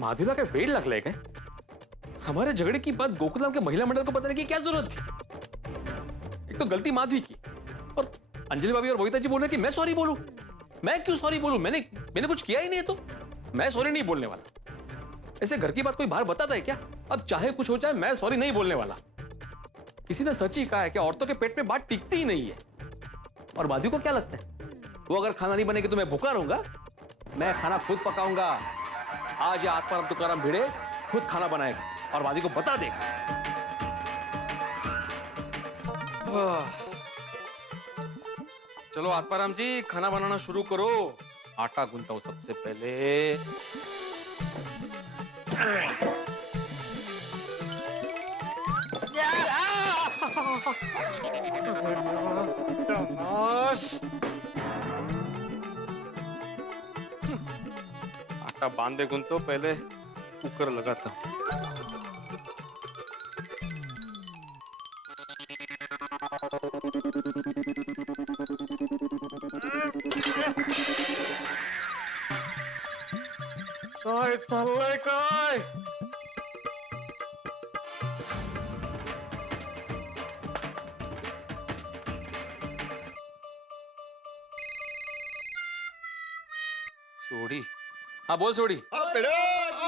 माधुरा का वेट लग रहा है। हमारे झगड़े की बात गोकुलधाम के महिला मंडल को बताने की क्या जरूरत थी? एक तो गलती माधवी की और अंजलि भाभी और बबीता जी बोल रहे कि मैं सॉरी बोलूं। मैं क्यों सॉरी बोलूं? मैंने कुछ किया ही नहीं है, तो मैं सॉरी नहीं बोलने वाला। ऐसे घर की बात कोई बाहर बताता है क्या? अब चाहे कुछ हो जाए, मैं सॉरी नहीं बोलने वाला। किसी ने सच ही कहा है कि औरतों के पेट में बात टिकती ही नहीं है। और माधवी को क्या लगता है, वो अगर खाना नहीं बनेगी तो मैं भूखा रहूंगा? मैं खाना खुद पकाऊंगा। आज या आत्माराम तुकाराम भिड़े खुद खाना बनाएगा और माधवी को बता देगा। चलो आत्माराम जी, खाना बनाना शुरू करो। आटा गूंथता हूं सबसे पहले। आटा बांधे गूंथो, पहले कुकर लगाता हूं। काय चाललंय काय? सोडी, हाँ बोल सोडी।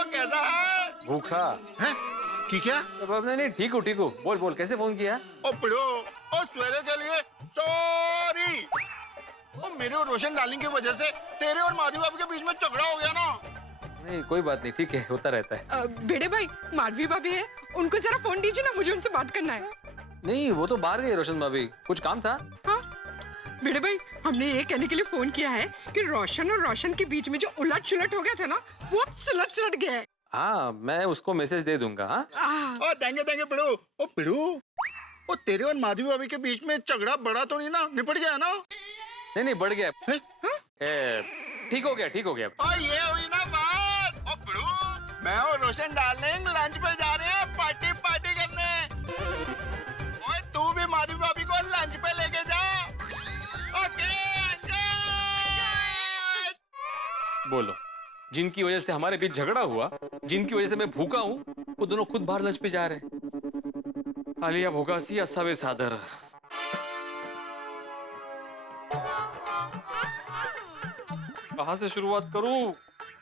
कैसा है? भूखा हैं? की क्या? नहीं, ठीक हूँ ठीक हूँ। बोल बोल, कैसे फोन किया? ओ पिड़ो, ओ सवेरे के लिए सॉरी। ओ मेरे और रोशन डार्लिंग की वजह से तेरे और माधवी भाभी के बीच में झगड़ा हो गया ना। नहीं कोई बात नहीं, ठीक है, होता रहता है। बेड़े भाई, माधवी भाभी है, उनको जरा फोन दीजिए ना, मुझे उनसे बात करना है। नहीं वो तो बाहर गए रोशन भाभी, कुछ काम था। हाँ बेड़े भाई, हमने ये कहने के लिए फोन किया है कि रोशन और रोशन के बीच में जो उलट सुलट हो गया था ना, वो अब सुलट गया है। हाँ मैं उसको मैसेज दे दूंगा। हाँ ओ देंगे पिड़ो। ओ पिड़ो, ओ तेरे और माधवी भाभी के बीच में झगड़ा बड़ा तो नहीं ना, निपट गया ना? नहीं बढ़ गया। हैं? ठीक हो गया ठीक हो गया। ओ ये हुई ना बात। ओ पिड़ो, मैं और रोशन डार्लिंग लंच पे जा रहे हैं पार्टी करने। ओए तू भी माधवी भाभी को लंच पे लेके जा। ओके बोलो, जिनकी वजह से हमारे बीच झगड़ा हुआ, जिनकी वजह से मैं भूखा हूँ, वो दोनों खुद बाहर लंच पे जा रहे हैं। आलिया भोगासी असावे सादर। कहां से शुरुआत करूं?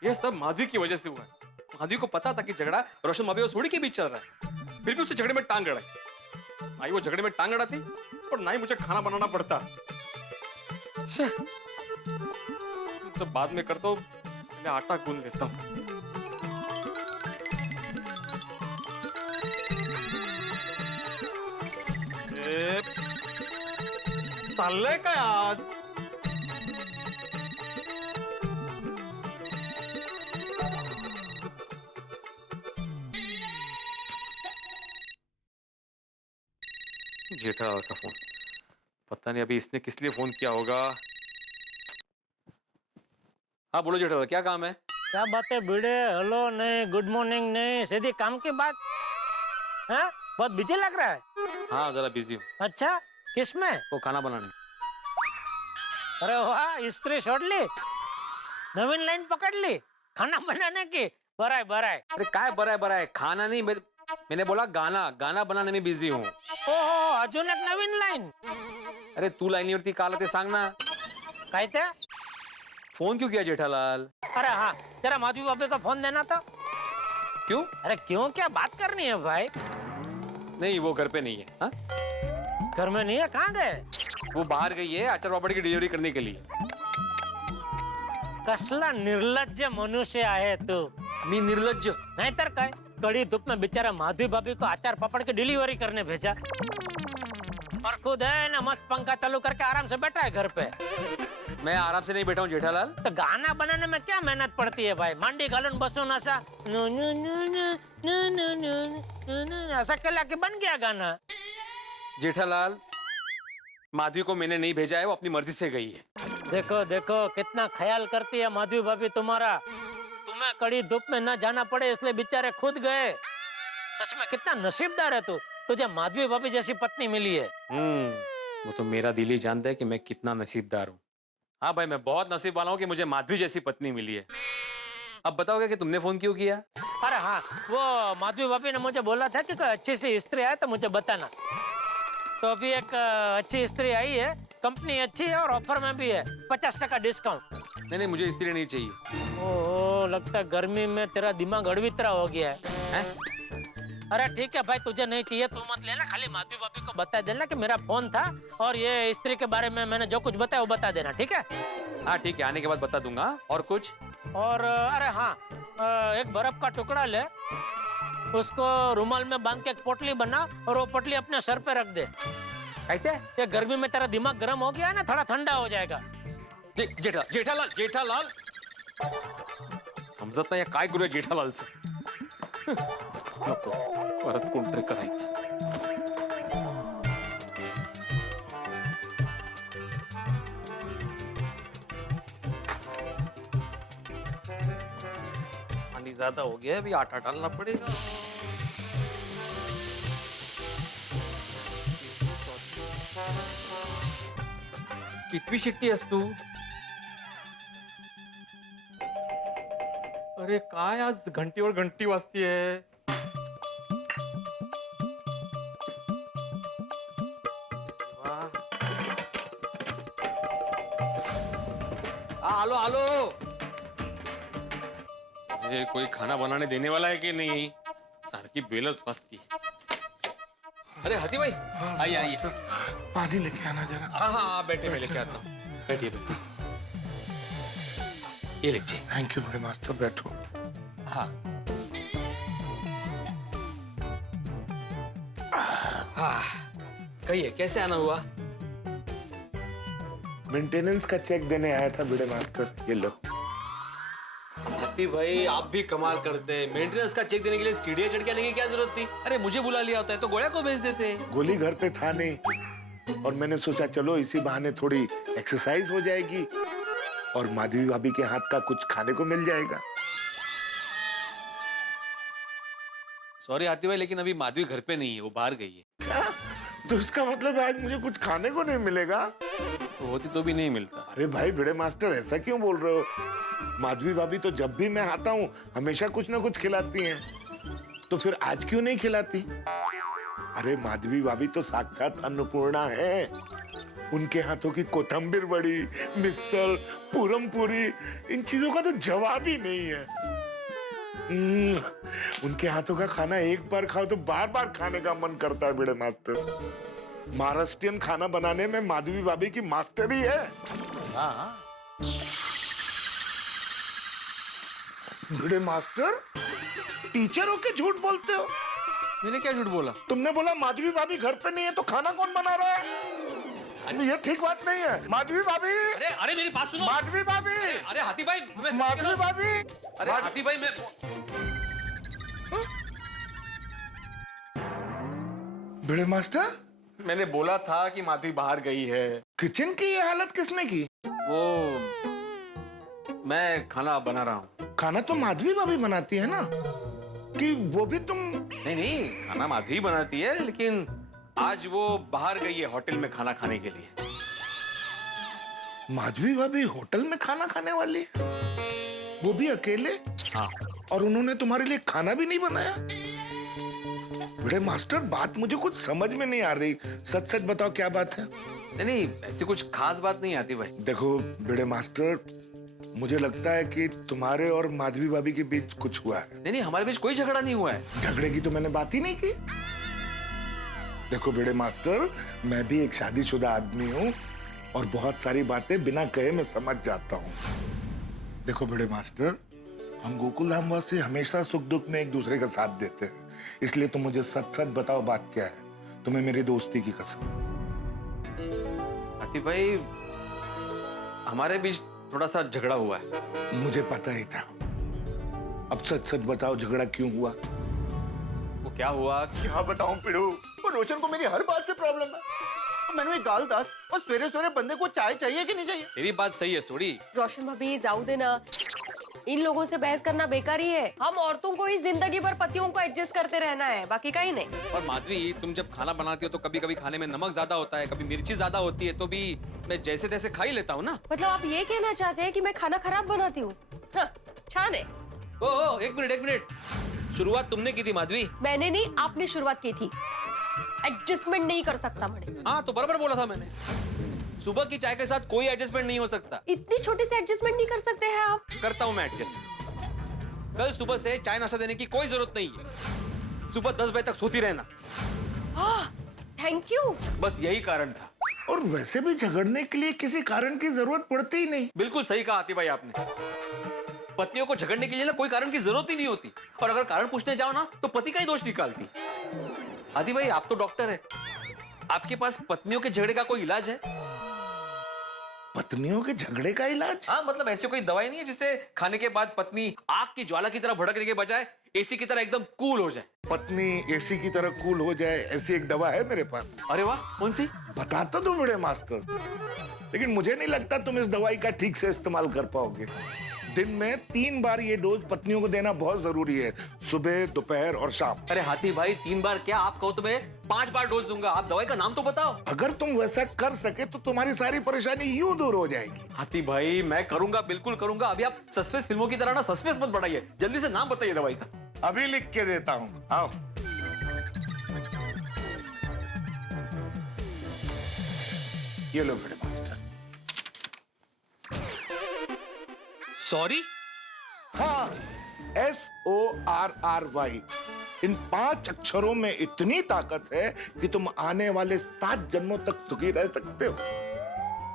ये सब माधवी की वजह से हुआ है। माधवी को पता था कि झगड़ा रोशन भाभी और सोडी के बीच चल रहा है, फिर भी उसे झगड़े में टांग अड़ाई। ना ही वो झगड़े में टांग अड़ाती और ना ही मुझे खाना बनाना पड़ता। सब बाद में करता हूँ, पहले आटा गूंद लेता हूँ। चाललंय काय आज? जेठालाल का फोन। पता नहीं अभी इसने किस लिए फोन किया होगा। हाँ बोलो जेठालाल, क्या काम है? क्या बात है भिड़े? हेलो नहीं, गुड मॉर्निंग नहीं, सीधी काम की बात। हाँ बहुत बिजी लग रहा है। हाँ जरा बिजी हूँ। अच्छा किसमें? वो खाना बनाने। अरे वाह, स्त्री छोड़ ली, नवीन लाइन पकड़ ली खाना बनाने की। बराए बराए। अरे काय बरा है, खाना नहीं, मैंने बोला गाना बनाने में बिजी हूँ। ओहो, अजून एक नवीन लाइन? अरे तू लाईनीवरती का आला ते सांग ना। काय ते? फोन क्यों किया जेठालाल? अरे हाँ, जरा माधवी भाभी का फोन देना था। क्यों? अरे क्यों, क्या बात करनी है भाई? नहीं वो घर पे नहीं है। हाँ? घर में नहीं है, कहाँ गए? वो बाहर गई है आचार पापड़ की डिलीवरी करने के लिए। कसला निर्लज्ज मनुष्य आहे तू। मी निर्लज्ज? नहीं तर काय, कड़ी धूप में बेचारा माधवी भाभी को अचार पापड़ की डिलीवरी करने भेजा और खुद है ना मस्त पंखा चालू करके आराम से बैठा है घर पे। मैं आराम से नहीं बैठा हूँ जेठालाल। तो गाना बनाने में क्या मेहनत पड़ती है भाई? मांडी घालून बसून असा नु नु नु नु नु नु नु नु ऐसा केला कि बन गया गाना। जेठालाल, माधवी को मैंने नहीं भेजा है, वो अपनी मर्जी से गई है। देखो देखो कितना ख्याल करती है माधवी भाभी तुम्हारा। तुम्हें कड़ी धूप में न जाना पड़े इसलिए बेचारे खुद गए। सच में कितना नसीबदार है तू, तुझे माधवी भाभी जैसी पत्नी मिली है। वो तो मेरा दिल ही जानता है कि मैं कितना नसीबदार हूँ। हाँ भाई, मैं बहुत नसीब वाला हूँ कि मुझे माधवी जैसी पत्नी मिली है। अब बताओगे कि तुमने फोन क्यों किया? अरे हाँ, वो माधवी भाभी ने मुझे बोला था कि कोई अच्छी सी स्त्री आए तो मुझे बताना। तो अभी एक अच्छी स्त्री आई है, कंपनी अच्छी है और ऑफर में भी है 50% डिस्काउंट। नहीं, मुझे स्त्री नहीं चाहिए। ओह, लगता है गर्मी में तेरा दिमाग अड़वितरा हो गया है? अरे ठीक है भाई, तुझे नहीं चाहिए तू मत लेना, खाली माधवी भाभी को बता देना कि मेरा फोन था और ये स्त्री के बारे में मैंने जो कुछ बताया वो बता देना, ठीक है? हाँ ठीक है, आने के बाद बता दूंगा। और कुछ? और अरे हाँ, एक बर्फ का टुकड़ा ले, उसको रुमाल में बांध के एक पोटली बना और वो पोटली अपने सर पे रख दे। कहते? ये गर्मी में तेरा दिमाग गर्म हो गया है ना, थोड़ा ठंडा हो जाएगा। जेठालाल समजत नाही काय करूया जेठालालचं? नको परत कोणतरी करायचं। पानी ज्यादा हो गया है, अभी आटा डालना पड़ेगा। कितवी शिट्टी आहेस तू? अरे काय आज घंटीवर घंटी वाजतीये? आलो आलो। ये कोई खाना बनाने देने वाला है कि नहीं? सारखी बेलच वाजती। अरे हाथी भाई, आइए आइए। पानी लेके आना जरा। हाँ हाँ बैठे, मैं लेके आता हूँ। बैठिए बैठिए, ये लीजिए। थैंक यू बड़े मास्टर, बैठो। हाँ हाँ, कहिए कैसे आना हुआ? मेंटेनेंस का चेक देने आया था बड़े मास्टर, ये लो। हाथी भाई आप भी कमाल करते हैं, मेंटेनेंस का चेक देने के लिए सीढ़ियां चढ़ के आने की क्या जरूरत थी? अरे मुझे बुला लिया होता है तो गोया को भेज देते। गोली घर पे था नहीं और मैंने सोचा चलो इसी बहाने थोड़ी एक्सरसाइज हो जाएगी और माधवी भाभी के हाथ का कुछ खाने को मिल जाएगा। सॉरी हाथी भाई, लेकिन अभी माधवी घर पे नहीं है, वो बाहर गई है। क्या? तो इसका मतलब है आज मुझे कुछ खाने को नहीं मिलेगा? तो होती तो भी नहीं मिलता। अरे भाई बड़े मास्टर ऐसा क्यों बोल रहे हो? माधवी भाभी तो जब भी मैं आता हूँ हमेशा कुछ ना कुछ खिलाती हैं, तो फिर आज क्यों नहीं खिलाती? अरे माधवी भाभी तो साक्षात अन्नपूर्णा है। उनके हाथों की कोथंबीर बड़ी, मिसल, पूरम पूरी, इन चीजों का तो जवाब ही नहीं है। उनके हाथों का खाना एक बार खाओ तो बार बार खाने का मन करता है बड़े मास्टर। महाराष्ट्रियन खाना बनाने में माधवी भाभी की मास्टरी है। हाँ बड़े मास्टर, टीचर होके झूठ बोलते हो? मैंने क्या झूठ बोला? तुमने बोला माधवी भाभी घर पे नहीं है तो खाना कौन बना रहा है? ये ठीक बात नहीं है। माधवी भाभी, अरे अरे मेरी बात सुनो। माधवी भाभी, अरे हाथी भाई, माधवी भाभी, अरे हाथी भाई मैं बड़े मास्टर, मैंने बोला था कि माधवी बाहर गई है। किचन की ये हालत किसने की? वो मैं खाना बना रहा हूँ। खाना तो माधवी भाभी बनाती है ना, कि वो भी तुम? नहीं, खाना माधवी बनाती है, लेकिन आज वो बाहर गई है होटल में खाना खाने के लिए। माधवी भाभी होटल में खाना खाने वाली? वो भी अकेले? हाँ। और उन्होंने तुम्हारे लिए खाना भी नहीं बनाया? बड़े मास्टर, बात मुझे कुछ समझ में नहीं आ रही। सच सच बताओ क्या बात है? नहीं, ऐसी कुछ खास बात नहीं आती भाई। देखो बड़े मास्टर, मुझे लगता है कि तुम्हारे और माधवी भाभी के बीच कुछ हुआ है। नहीं, हमारे बीच कोई झगड़ा नहीं हुआ है। झगड़े की तो मैंने बात ही नहीं की। देखो बड़े मास्टर, मैं भी एक शादीशुदा आदमी हूँ और बहुत सारी बातें बिना कहे मैं समझ जाता हूँ। देखो बड़े मास्टर, हम गोकुल धाम वासी हमेशा सुख दुख में एक दूसरे का साथ देते हैं, इसलिए तुम मुझे सच सच बताओ बात क्या है, तुम्हें मेरी दोस्ती की कसम। हाथी भाई, हमारे बीच थोड़ा सा झगड़ा हुआ है। मुझे पता ही था। अब सच सच बताओ झगड़ा क्यों हुआ? वो क्या हुआ? क्या बताऊं पिड़ू, वो रोशन को मेरी हर बात से प्रॉब्लम है। मैंने एक गाल दास और सवेरे सवेरे बंदे को चाय चाहिए कि नहीं चाहिए? तेरी बात सही है सोड़ी। रोशन भाभी जाऊ देना, इन लोगों से बहस करना बेकार ही है। हम औरतों को ही जिंदगी भर पतियों को एडजस्ट करते रहना है, बाकी कहीं नहीं। और माधवी, तुम जब खाना बनाती हो तो कभी कभी खाने में नमक ज्यादा होता है, कभी मिर्ची ज्यादा होती है, तो भी मैं जैसे तैसे खा ही लेता हूँ ना। मतलब आप ये कहना चाहते हैं कि मैं खाना खराब बनाती हूँ? हाँ, छान है। ओ, एक मिनट। शुरुआत तुमने की थी माधवी। मैंने नहीं, आपने शुरुआत की थी। एडजस्टमेंट नहीं कर सकता मैंने। हाँ तो बराबर बोला था मैंने। सुबह की चाय के साथ कोई एडजस्टमेंट नहीं हो सकता। इतनी छोटी सी एडजस्टमेंट नहीं कर सकते हैं आप? करता हूं मैं एडजस्ट। कल सुबह से चाय नाश्ता देने की कोई जरूरत नहीं है। सुबह 10 बजे तक सोती रहना। Thank you. बस यही कारण था। और वैसे भी झगड़ने के लिए किसी कारण की जरूरत पड़ती ही नहीं। बिल्कुल सही कहा आती भाई आपने। पत्नियों को झगड़ने के लिए ना कोई कारण की जरूरत ही नहीं होती, और अगर कारण पूछने जाओ ना तो पति का ही दोष निकालती। आदि भाई आप तो डॉक्टर है, आपके पास पत्नियों के झगड़े का कोई इलाज है? पत्नियों के झगड़े का इलाज? हाँ मतलब ऐसी कोई दवाई नहीं है जिससे खाने के बाद पत्नी आग की ज्वाला की तरह भड़कने के बजाय एसी की तरह एकदम कूल हो जाए? पत्नी एसी की तरह कूल हो जाए ऐसी एक दवा है मेरे पास। अरे वाह, कौन सी? बता तो दो बड़े मास्टर, लेकिन मुझे नहीं लगता तुम इस दवाई का ठीक से इस्तेमाल कर पाओगे। दिन में 3 बार ये डोज पत्नियों को देना बहुत जरूरी है, सुबह, दोपहर और शाम। अरे हाथी भाई 3 बार क्या, आप कहो तो मैं 5 बार डोज दूंगा। आप दवाई का नाम तो बताओ। अगर तुम वैसा कर सके तो तुम्हारी सारी परेशानी यूं दूर हो जाएगी। हाथी भाई मैं करूंगा, बिल्कुल करूंगा। अभी आप सस्पेंस फिल्मों की तरह ना सस्पेंस मत बढ़ाइए, जल्दी से नाम बताइए दवाई का। अभी लिख के देता हूँ, आओ। ये लो बड़े मास्टर। सॉरी? हाँ, SORRY। इन 5 अक्षरों में इतनी ताकत है कि तुम आने वाले 7 जन्मों तक सुखी रह सकते हो।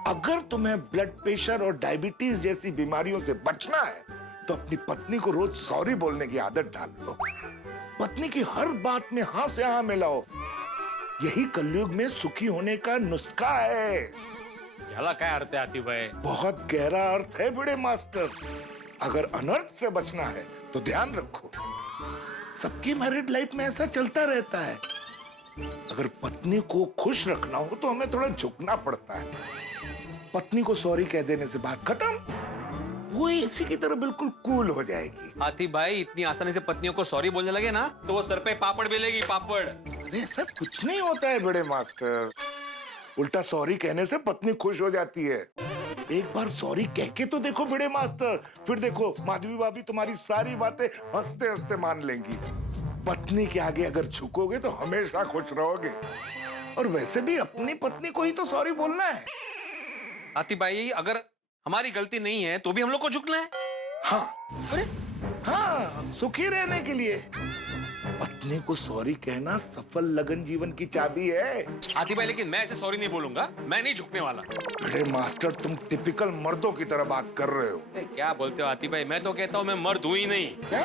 अगर तुम्हें ब्लड प्रेशर और डायबिटीज जैसी बीमारियों से बचना है तो अपनी पत्नी को रोज सॉरी बोलने की आदत डाल लो। पत्नी की हर बात में हाँ से हाँ मिलाओ। यही कलयुग में सुखी होने का नुस्खा है। याला क्या अर्थ है हाथी भाई? बहुत गहरा अर्थ है बड़े मास्टर। अगर अनर्थ से बचना है तो ध्यान रखो, सबकी मैरिड लाइफ में ऐसा चलता रहता है। अगर पत्नी को खुश रखना हो तो हमें थोड़ा झुकना पड़ता है। पत्नी को सॉरी कह देने से बात खत्म, वो इसी की तरह बिल्कुल कूल हो जाएगी। हाथी भाई इतनी आसानी से पत्नियों को सॉरी बोलने लगे ना तो वो सर पे पापड़ बेलेगी, पापड़। अरे ऐसा कुछ नहीं होता है बड़े मास्टर, उल्टा सॉरी कहने से पत्नी खुश हो जाती है। एक बार सॉरी कह के तो देखो बड़े मास्टर, फिर देखो माधवी भाभी तुम्हारी सारी बातें हंसते हंसते मान लेंगी। पत्नी के आगे अगर झुकोगे तो हमेशा खुश रहोगे। और वैसे भी अपनी पत्नी को ही तो सॉरी बोलना है। हाथी भाई अगर हमारी गलती नहीं है तो भी हम लोग को झुकना है। हाँ, अरे हाँ, सुखी रहने के लिए पत्नी को सॉरी कहना सफल लगन जीवन की चाबी है। हाथी भाई लेकिन मैं ऐसे सॉरी नहीं बोलूंगा, मैं नहीं झुकने वाला। बड़े मास्टर तुम टिपिकल मर्दों की तरह बात कर रहे हो। क्या बोलते हो हाथी भाई? मैं तो कहता हूँ मैं मर्द हूं ही नहीं। क्या?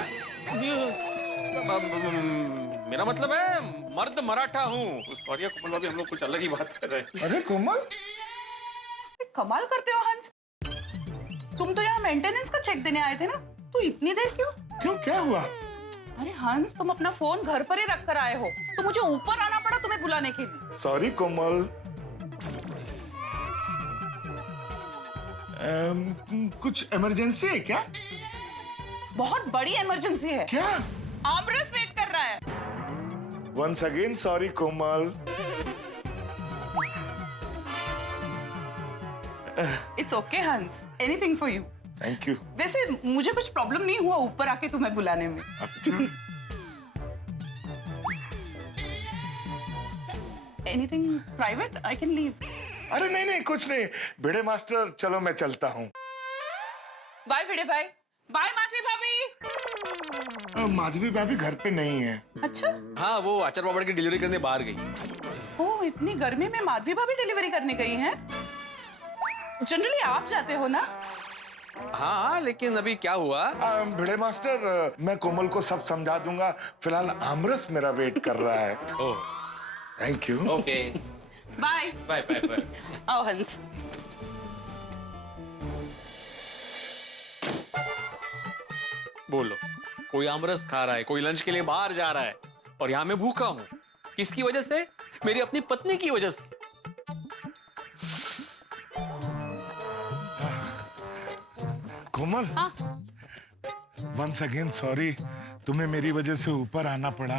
मेरा मतलब है मर्द मराठा हूँ। सॉरी कोमल भाभी, हम लोग कुछ अलग ही बात कर रहे हैं। अरे कोमल, कमाल करते हो हंस, तुम तो यहाँ मेंटेनेंस का चेक देने आए थे ना, तो इतनी देर क्यों? क्यों, क्या हुआ? अरे हंस, तुम अपना फोन घर पर ही रख कर आए हो, तो मुझे ऊपर आना पड़ा तुम्हें बुलाने के लिए। सॉरी कोमल, कुछ इमरजेंसी है क्या? बहुत बड़ी इमरजेंसी है। क्या? आमरस वेट कर रहा है। Once again sorry Komal. It's okay Hans, anything for you. Thank you. वैसे मुझे कुछ प्रॉब्लम नहीं हुआ ऊपर आके तुम्हें बुलाने में। अच्छा। Anything private, I can leave. अरे नहीं नहीं, कुछ नहीं। भिड़े मास्टर चलो मैं चलता हूँ। बाय भिड़े भाई। बाय माधवी भाभी। माधवी भाभी घर पे नहीं है। अच्छा, हाँ वो अचार पापड़ की डिलीवरी करने बाहर गई। ओह इतनी गर्मी में माधवी भाभी डिलीवरी करने गई हैं? जनरली आप जाते हो ना? हाँ लेकिन अभी क्या हुआ? भिड़े मास्टर मैं कोमल को सब समझा दूंगा, फिलहाल आमरस मेरा वेट कर रहा है। Oh thank you. Okay bye bye bye bye. आओ हंस। बोलो, कोई आमरस खा रहा है, कोई लंच के लिए बाहर जा रहा है, और यहाँ मैं भूखा हूँ। किसकी वजह से? मेरी अपनी पत्नी की वजह से। कोमल, हाँ। वंस अगेन सॉरी, तुम्हें मेरी वजह से ऊपर आना पड़ा।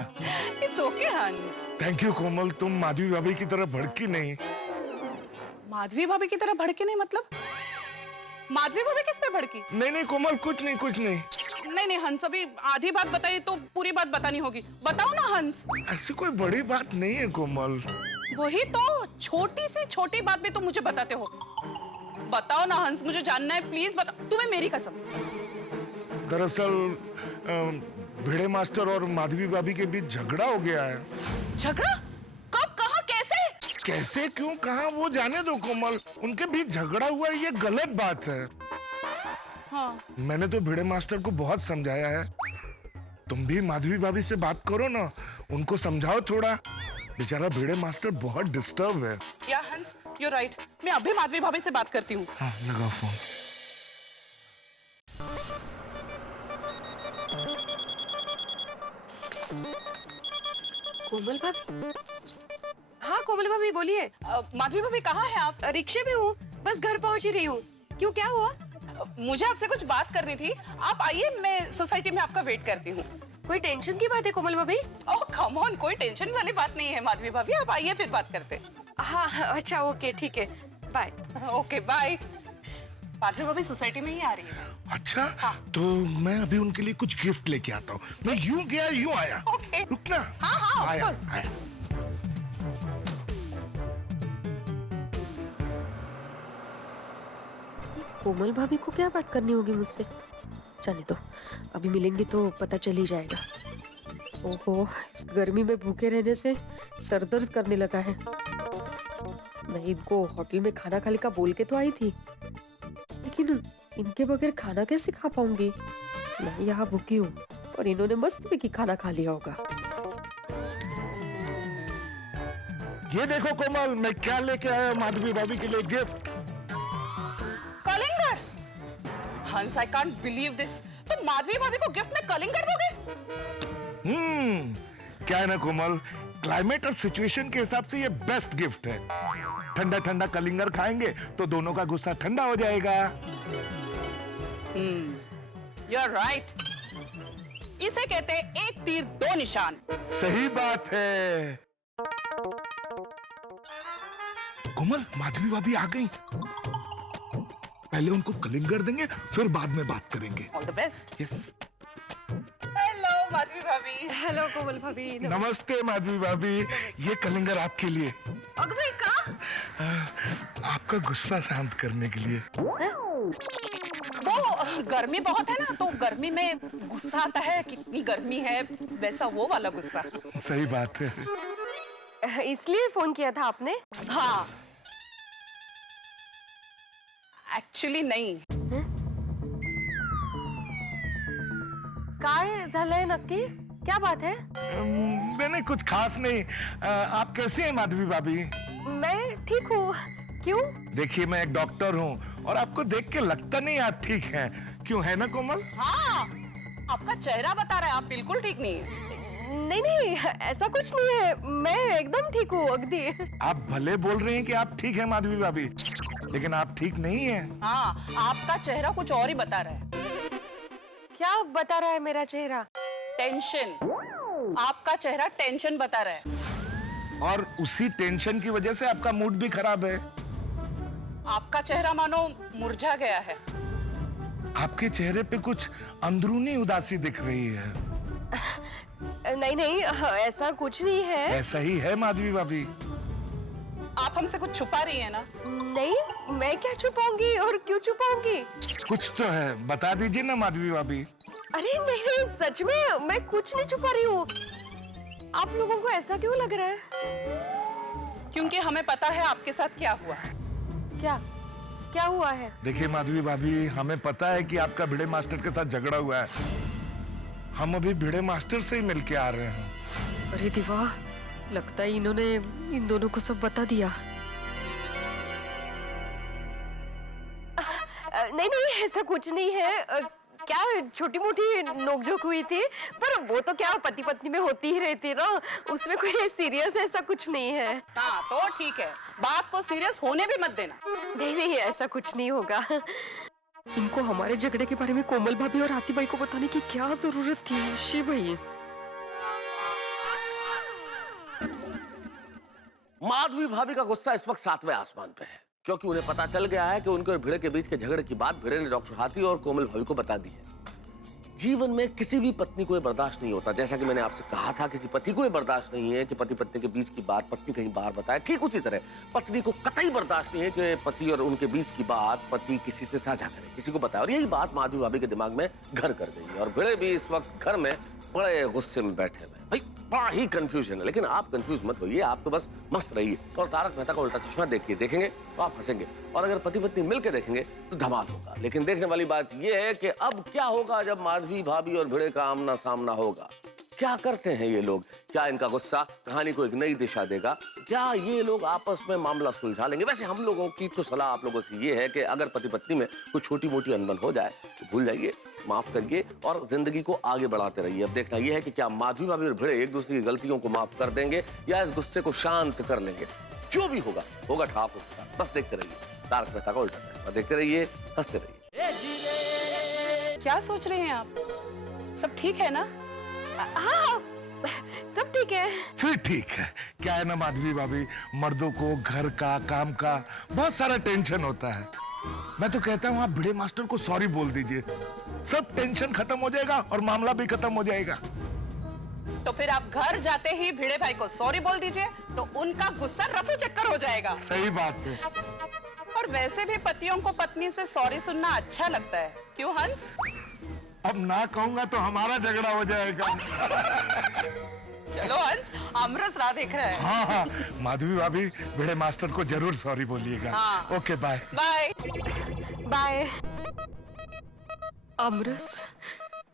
इट्स ओके हंस। थैंक यू कोमल, तुम माधवी भाभी की तरह भड़की नहीं। माधवी भाभी की तरह भड़के नहीं मतलब? माधवी भाभी किस पे भड़की? नहीं नहीं कोमल, कुछ नहीं कुछ नहीं। नहीं नहीं हंस, अभी आधी बात बताई तो पूरी बात बतानी होगी। बताओ ना हंस। ऐसी कोई बड़ी बात नहीं है कोमल। वही तो, छोटी सी छोटी बात भी तुम मुझे बताते हो। बताओ ना हंस, मुझे जानना है, प्लीज बताओ, तुम्हें मेरी कसम। दरअसल भिड़े मास्टर और माधवी भाभी के बीच झगड़ा हो गया है। झगड़ा? कब, कहाँ, कैसे? कैसे, क्यों, कहाँ, वो जाने दो कोमल। उनके बीच झगड़ा हुआ है, ये गलत बात है। हाँ। मैंने तो भिड़े मास्टर को बहुत समझाया है। तुम भी माधवी भाभी से बात करो ना, उनको समझाओ थोड़ा। बेचारा भिड़े मास्टर बहुत डिस्टर्ब है। या हंस, यू राइट, मैं अभी माधवी भाभी से बात करती हूँ। हाँ, लगाओ फोन। कोमल भाभी? हाँ कोमल भाभी बोलिए। माधवी भाभी कहाँ हैं आप? रिक्शे में हूँ, बस घर पहुँच ही रही हूँ। क्यों, क्या हुआ? मुझे आपसे कुछ बात करनी थी। आप आइए, मैं सोसाइटी में आपका वेट करती हूँ। कोई टेंशन की बात है कोमल भाभी? ओह कम ऑन, कोई टेंशन वाली बात नहीं है माधवी भाभी, आप आइए फिर बात करते हैं। हाँ अच्छा ओके ठीक है, बाय। Okay bye. माधवी भाभी सोसाइटी में ही आ रही है। अच्छा, तो मैं अभी उनके लिए कुछ गिफ्ट लेके आता हूँ। मैं यूं गया यूं आया। ओके। रुकना। हाँ, आया, of course। आया। कोमल भाभी को क्या बात करनी होगी मुझसे? जाने दो, अभी मिलेंगे तो पता चल ही जाएगा। ओहो, इस गर्मी में भूखे रहने से सर दर्द करने लगा है। मैं इनको होटल में खाना खाने का बोल के तो आई थी, लेकिन इनके बगैर खाना कैसे खा पाऊंगी? मैं यहाँ भूखी हूँ और इन्होंने मस्त में की खाना खा लिया होगा। ये देखो कोमल, मैं क्या लेके आया माधवी भाभी के लिए गिफ्ट। कलिंगर? हंस, आई कांट बिलीव दिस। तो माधवी भाभी को गिफ्ट में कलिंगर दोगे? क्या है ना कोमल, क्लाइमेट और सिचुएशन के हिसाब से ये बेस्ट गिफ्ट है। ठंडा ठंडा कलिंगर खाएंगे तो दोनों का गुस्सा ठंडा हो जाएगा। You are right. इसे कहते हैं एक तीर दो निशान। सही बात है। कोमल, माधवी भाभी आ गई। पहले उनको कलिंगर देंगे, फिर बाद में बात करेंगे। All the best. Yes. Hello Madhavi भाभी। हेलो कोमल भाभी। नमस्ते माधवी भाभी, ये कलिंगर आपके लिए। अगवे का? आपका गुस्सा शांत करने के लिए। वो गर्मी बहुत है ना, तो गर्मी में गुस्सा आता है, कितनी गर्मी है, वैसा वो वाला गुस्सा। सही बात है। इसलिए फोन किया था आपने? हाँ एक्चुअली नहीं। काय झालंय नक्की? क्या बात है? नहीं, कुछ खास नहीं। आप कैसे हैं माधवी भाभी? मैं ठीक हूँ। क्यों? देखिए, मैं एक डॉक्टर हूँ और आपको देख के लगता नहीं आप ठीक हैं। क्यों, है ना कोमल? हाँ, आपका चेहरा बता रहा है आप बिल्कुल ठीक नहीं है। नहीं नहीं, ऐसा कुछ नहीं है, मैं एकदम ठीक हूँ अगदी। आप भले बोल रहे हैं कि आप ठीक हैं माधवी भाभी, लेकिन आप ठीक नहीं हैं। हाँ, आपका चेहरा कुछ और ही बता रहा है। क्या बता रहा है मेरा चेहरा? टेंशन। आपका चेहरा टेंशन बता रहा है। और उसी टेंशन की वजह से आपका मूड भी खराब है। आपका चेहरा मानो मुरझा गया है। आपके चेहरे पे कुछ अंदरूनी उदासी दिख रही है। नहीं नहीं, ऐसा कुछ नहीं है। ऐसा ही है माधवी भाभी। आप हमसे कुछ छुपा रही है ना? नहीं, मैं क्या छुपाऊंगी और क्यों छुपाऊंगी? कुछ तो है, बता दीजिए ना माधवी भाभी। अरे नहीं, सच में मैं कुछ नहीं छुपा रही हूँ। आप लोगों को ऐसा क्यों लग रहा है? क्योंकि हमें पता है आपके साथ क्या हुआ। क्या क्या हुआ है? देखिए माधवी भाभी, हमें पता है कि आपका भिड़े मास्टर के साथ झगड़ा हुआ है। हम अभी भिड़े मास्टर से ही मिलके आ रहे हैं। अरे दिवा, लगता है इन्होंने इन दोनों को सब बता दिया। नहीं नहीं, ऐसा कुछ नहीं है। क्या छोटी मोटी नोकझोंक हुई थी, पर वो तो क्या पति पत्नी में होती ही रहती ना, उसमें कोई सीरियस ऐसा कुछ नहीं है। हाँ तो ठीक है, बात को सीरियस होने भी मत देना। नहीं नहीं, ऐसा कुछ नहीं होगा। इनको हमारे झगड़े के बारे में कोमल भाभी और आती बाई को बताने की क्या जरूरत थी? शिव भाई, माधवी भाभी का गुस्सा इस वक्त 7वें आसमान पे है, क्योंकि उन्हें पता चल गया है कि उनके और भिड़े के बीच के झगड़े की बात भिड़े ने डॉक्टर हाथी और कोमल भाभी को बता दी है। जीवन में किसी भी पत्नी को ये बर्दाश्त नहीं होता, जैसा कि मैंने आपसे कहा था, किसी पति को ये बर्दाश्त नहीं है कि पति पत्नी के बीच की बात पत्नी कहीं बाहर बताए। ठीक उसी तरह पत्नी को कतई बर्दाश्त नहीं है कि पति और उनके बीच की बात पति किसी से साझा करे, किसी को बताए। और यही बात माधवी भाभी के दिमाग में घर कर गई है और भिड़े भी इस वक्त घर में बड़े गुस्से में बैठे हुए हैं। भाई बड़ा ही कंफ्यूजन है, लेकिन आप कंफ्यूज मत होइए, आप तो बस मस्त रहिए और तारक मेहता का उल्टा चश्मा देखिए, देखेंगे तो आप हंसेंगे, और अगर पति पत्नी मिलकर देखेंगे तो धमाल होगा। लेकिन देखने वाली बात यह है कि अब क्या होगा जब माधवी भाभी और भिड़े का आमना सामना होगा। क्या करते हैं ये लोग? क्या इनका गुस्सा कहानी को एक नई दिशा देगा? क्या ये लोग आपस में मामला सुलझा लेंगे? वैसे हम लोगों की तो सलाह आप लोगों से ये है कि अगर पति पत्नी में कोई छोटी मोटी अनबन हो जाए तो भूल जाइए, माफ करिए और जिंदगी को आगे बढ़ाते रहिए। अब देखना यह है कि क्या माधवी भाभी और भिड़े एक दूसरे की गलतियों को माफ कर देंगे या इस गुस्से को शांत कर लेंगे। जो भी होगा होगा ठाप होगा। बस देखते रहिए तारक मेहता का उल्टा चश्मा, देखते रहिए, हंसते रहिए। क्या सोच रहे हैं आप? सब ठीक है ना? हाँ, सब ठीक है। फिर ठीक है। क्या है ना माधवी भाभी, मर्दों को घर का काम का बहुत सारा टेंशन होता है। मैं तो कहता हूँ आप भिड़े मास्टर को सॉरी बोल दीजिए, सब टेंशन खत्म हो जाएगा और मामला भी खत्म हो जाएगा। तो फिर आप घर जाते ही भिड़े भाई को सॉरी बोल दीजिए, तो उनका गुस्सा रफू चक्कर हो जाएगा। सही बात है। और वैसे भी पतियों को पत्नी से सॉरी सुनना अच्छा लगता है, क्यों हंस? अब ना कहूंगा तो हमारा झगड़ा हो जाएगा। चलो हंस, आमरस राह देख रहा है। हाँ हाँ, माधवी भाभी भिड़े मास्टर को जरूर सॉरी बोलिएगा। हाँ। Okay bye. Bye bye. आमरस,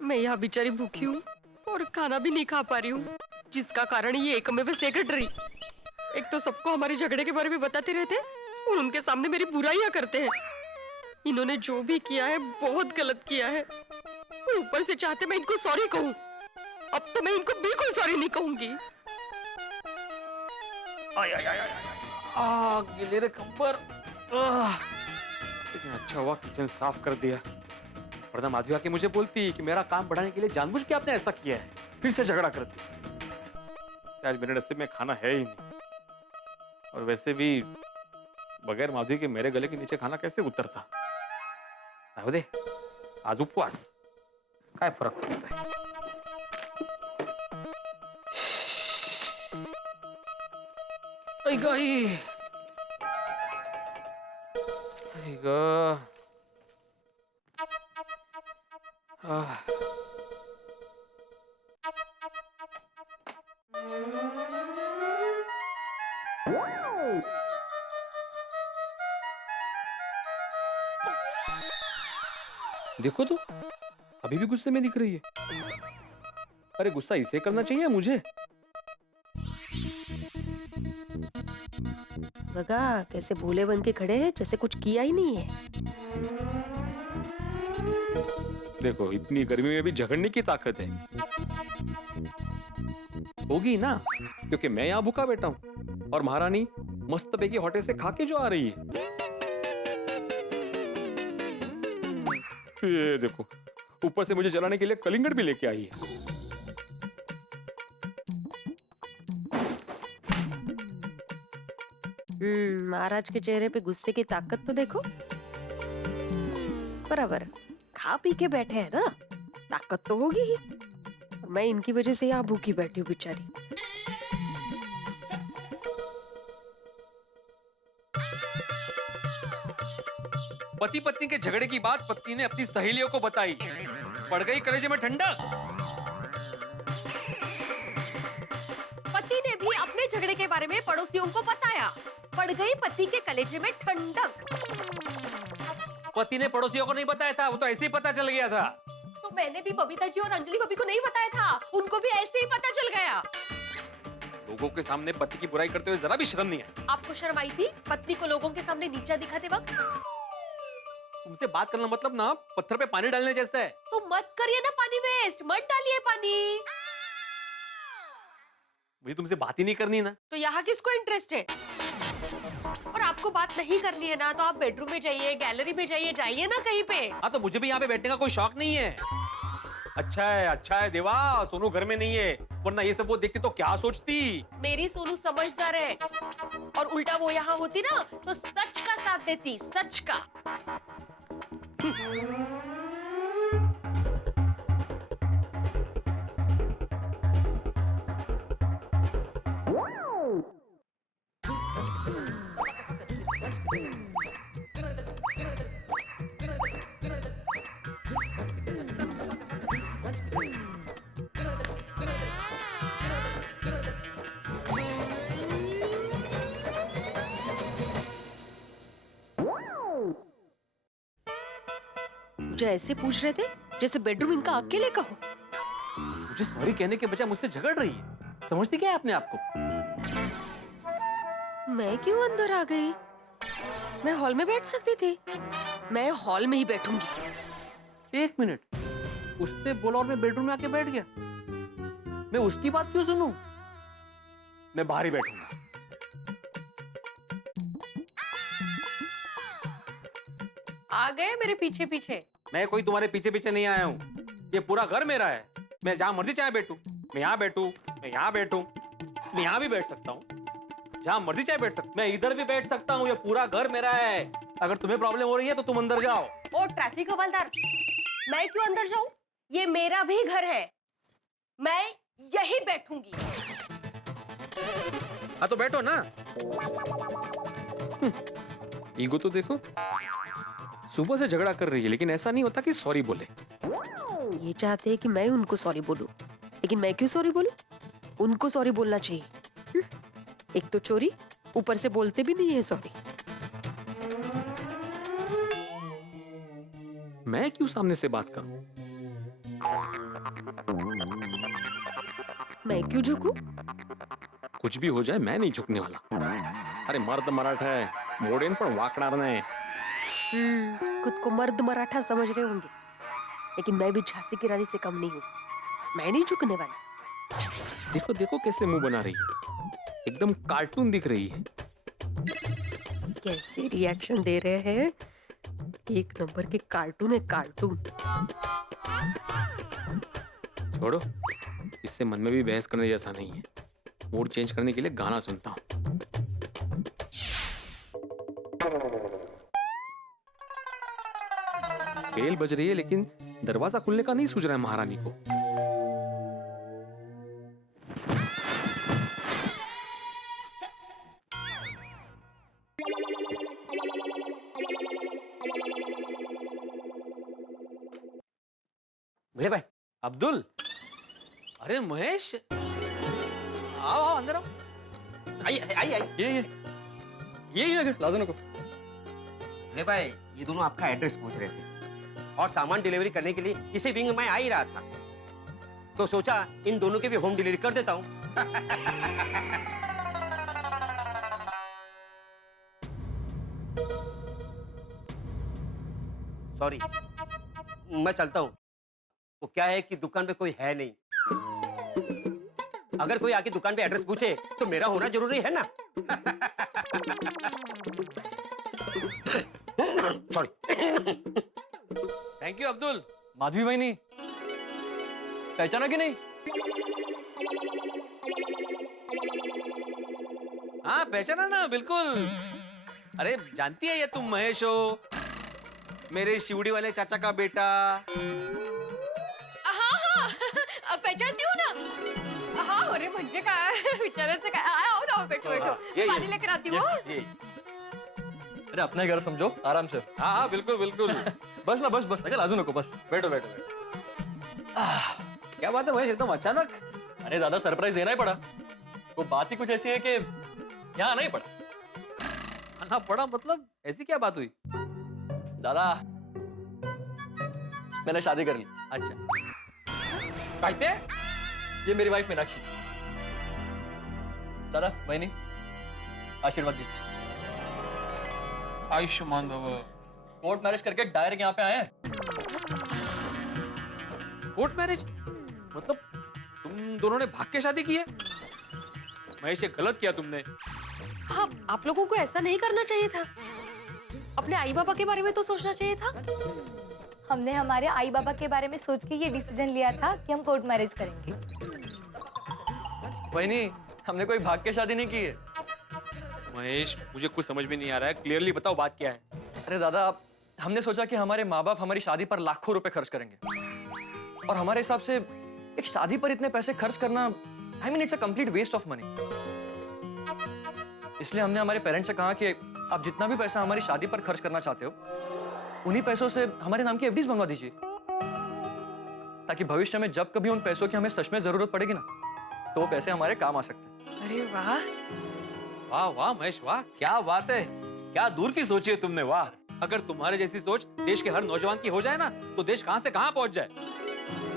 मैं यहाँ बेचारी भूखी हूँ और खाना भी नहीं खा पा रही हूँ, जिसका कारण ये एकमेव सेक्रेटरी। एक तो सबको हमारे झगड़े के बारे में बताते रहते हैं और उनके सामने मेरी बुराइयां करते हैं। इन्होंने जो भी किया है बहुत गलत किया है और ऊपर से चाहते मैं इनको सॉरी कहूँ। अब तो मैं इनको बिल्कुल सॉरी नहीं कहूंगी। गिले रे कंबर। लेकिन अच्छा हुआ किचन साफ कर दिया, वरना माधवी आके मुझे बोलती कि मेरा काम बढ़ाने के लिए जानबूझ के आपने ऐसा किया है, फिर से झगड़ा करती। आज मेरे नसीब में खाना है ही नहीं, और वैसे भी बगैर माधवी के मेरे गले के नीचे खाना कैसे उतरता। राहू दे, आज उपवास, काय फरक पडतोय। आई ग, देखो तो अभी भी गुस्से में दिख रही है। अरे गुस्सा इसे करना चाहिए मुझे। लगा कैसे भोले बन के खड़े हैं, जैसे कुछ किया ही नहीं है। देखो इतनी गर्मी में भी झगड़ने की ताकत है। होगी ना, क्योंकि मैं यहाँ भूखा बैठा हूँ और महारानी मस्त पैकी होटल से खा के जो आ रही है। ये देखो, ऊपर से मुझे जलाने के लिए कलिंगड़ भी लेके आई है। महाराज के चेहरे पे गुस्से की ताकत तो देखो। बराबर खा पी के बैठे हैं ना, ताकत तो होगी ही। मैं इनकी वजह से यहाँ भूखी बैठी हूँ बेचारी। पति पत्नी के झगड़े की बात पत्नी ने अपनी सहेलियों को बताई, पड़ गई कलेजे में ठंडक। पति ने भी अपने झगड़े के बारे में पड़ोसियों को बताया, पड़ गई पति के कलेजे में ठंडक। पति ने पड़ोसियों को नहीं बताया था, वो तो ऐसे ही पता चल गया था। तो मैंने भी बबीता जी और अंजलि भाभी को नहीं बताया था, उनको भी ऐसे ही पता चल गया। लोगों के सामने पति की बुराई करते हुए जरा भी शर्म नहीं है। आपको शर्म आई थी पत्नी को लोगों के सामने नीचा दिखाते वक्त? तुमसे बात करना मतलब ना पत्थर पे पानी डालने जैसा है। तो मत करिए ना पानी वेस्ट, मत डालिए पानी। मुझे तुमसे बात ही नहीं करनी ना। तो यहाँ किसको इंटरेस्ट है? और आपको बात नहीं करनी है ना, तो आप बेडरूम में जाइए, गैलरी में जाइए, जाइए ना कहीं पे। हाँ तो मुझे भी यहाँ पे बैठने का कोई शौक नहीं है। अच्छा है देवा, सोनू घर में नहीं है, वरना ये सब वो देखती तो क्या सोचती। मेरी सोनू समझदार है, और उल्टा वो यहाँ होती ना तो सच का साथ देती, सच का। मुझे ऐसे पूछ रहे थे जैसे बेडरूम इनका अकेले का हो। मुझे सॉरी कहने के बजाय मुझसे झगड़ रही है। समझती क्या है अपने आप को? मैं क्यों अंदर आ गई? मैं हॉल में बैठ सकती थी। मैं हॉल में ही बैठूंगी। एक मिनट, उसने बोला और मैं बेडरूम में आके बैठ गया। मैं उसकी बात क्यों सुनूं? मैं बाहर ही बैठूंगा। आ गए मेरे पीछे पीछे। मैं कोई तुम्हारे पीछे पीछे नहीं आया हूँ। ये पूरा घर मेरा है। मैं जहां मर्जी चाहे बैठूं। मैं यहाँ बैठूं, मैं यहाँ बैठूं, मैं यहाँ भी बैठ सकता हूँ। जहां मर्जी चाहे बैठ सकता, मैं इधर भी बैठ सकता हूँ। ये पूरा घर मेरा है। अगर तुम्हें प्रॉब्लम हो रही है तो तुम अंदर जाओ। ओ ट्रैफिक हवलदार, मैं क्यों अंदर जाऊं? ये मेरा भी घर है। मैं यही बैठूंगी। हाँ तो बैठो ना। ईगो तो देखो। सुबह से झगड़ा कर रही है लेकिन ऐसा नहीं होता कि सॉरी बोले। ये चाहते हैं कि मैं उनको सॉरी बोलूं, लेकिन मैं क्यों सॉरी बोलूं? उनको सॉरी बोलना चाहिए। एक तो चोरी, ऊपर से बोलते भी नहीं है सॉरी। मैं क्यों सामने से बात करूं? मैं क्यों झुकूं? कुछ भी हो जाए मैं नहीं झुकने वाला। अरे मर्द मराठा है, मोडेन पण वाकणार नाही। खुद को मर्द मराठा समझ रहे होंगे, लेकिन मैं भी झांसी की रानी से कम नहीं हूँ। मैं नहीं झुकने वाली। देखो देखो कैसे मुंह बना रही है। एकदम कार्टून दिख रही है। कैसे रिएक्शन दे रहे हैं? एक नंबर के कार्टून है, कार्टून। छोड़ो, इससे मन में भी बहस करने जैसा नहीं है। मूड चेंज करने के लिए गाना सुनता हूँ। बेल बज रही है लेकिन दरवाजा खुलने का नहीं सूझ रहा है महारानी को। भिड़े भाई, अब्दुल, अरे महेश, आओ आओ अंदर आओ। आइए आइए आइए। ये लाजो नको। भिड़े भाई, ये दोनों आपका एड्रेस पूछ रहे थे और सामान डिलीवरी करने के लिए इसी विंग में आ ही रहा था, तो सोचा इन दोनों के भी होम डिलीवरी कर देता हूँ। सॉरी, मैं चलता हूँ। वो क्या है कि दुकान पे कोई है नहीं। अगर कोई आके दुकान पे एड्रेस पूछे तो मेरा होना जरूरी है ना। Sorry. Thank you Abdul. Madhavi बहनी पहचाना कि नहीं? हाँ पहचाना ना, बिल्कुल। अरे जानती है ये तुम महेश हो, मेरे शिवड़ी वाले चाचा का बेटा। हाँ पहचानती हूँ ना। हाँ अरे म्हणजे काय विचारायचं काय? आओ ना, बैठो बैठो, पानी लेकर आती हूँ। अरे अपना ही घर समझो, आराम से। हाँ हाँ बिल्कुल बिल्कुल। बस ना, बस बस, अगर लाजू नको, बस बैठो बैठो बैठो। क्या बात है महेश, एकदम अचानक? अरे दादा, सरप्राइज देना ही पड़ा। वो बात ही कुछ ऐसी है कि यहाँ आना ही पड़ा। आना पड़ा मतलब? ऐसी क्या बात हुई? दादा, मैंने शादी कर ली। अच्छा, कहते? ये मेरी वाइफ मीनाक्षी। दादा बहनी, आशीर्वाद दी। आयुष्मान बाबा। कोर्ट मैरिज करके डायरेक्ट यहाँ पे आए हैं। कोर्ट मैरिज मतलब तुम दोनों ने भाग के शादी की है? महेश, ये गलत किया तुमने। हाँ, आप लोगों को ऐसा नहीं करना चाहिए था। अपने आई बाबा के बारे में तो सोचना चाहिए था। हमने हमारे आई बाबा के बारे में सोच के ये डिसीजन लिया था कि हम कोर्ट मैरिज करेंगे। बहनी, हमने कोई भाग के शादी नहीं की है। महेश, मुझे कुछ समझ में नहीं आ रहा है, क्लियरली बताओ बात क्या है। अरे दादा, हमने सोचा कि हमारे माँ बाप हमारी शादी पर लाखों रुपए खर्च करेंगे, और हमारे हिसाब से एक शादी पर इतने पैसे खर्च करना, I mean it's a complete waste of money. इसलिए हमने हमारे पेरेंट्स से कहा कि आप जितना भी पैसा हमारी शादी पर खर्च करना चाहते हो, उन्हीं पैसों से हमारे नाम की एफडीज बनवा दीजिए, ताकि भविष्य में जब कभी उन पैसों की हमें सच में जरूरत पड़ेगी ना, तो वो पैसे हमारे काम आ सकते हैं। अरे वाह, वाह वाह महेश वाह, क्या बात है, क्या दूर की सोची है तुमने, वाह। अगर तुम्हारे जैसी सोच देश के हर नौजवान की हो जाए ना तो देश कहां से कहां पहुंच जाए।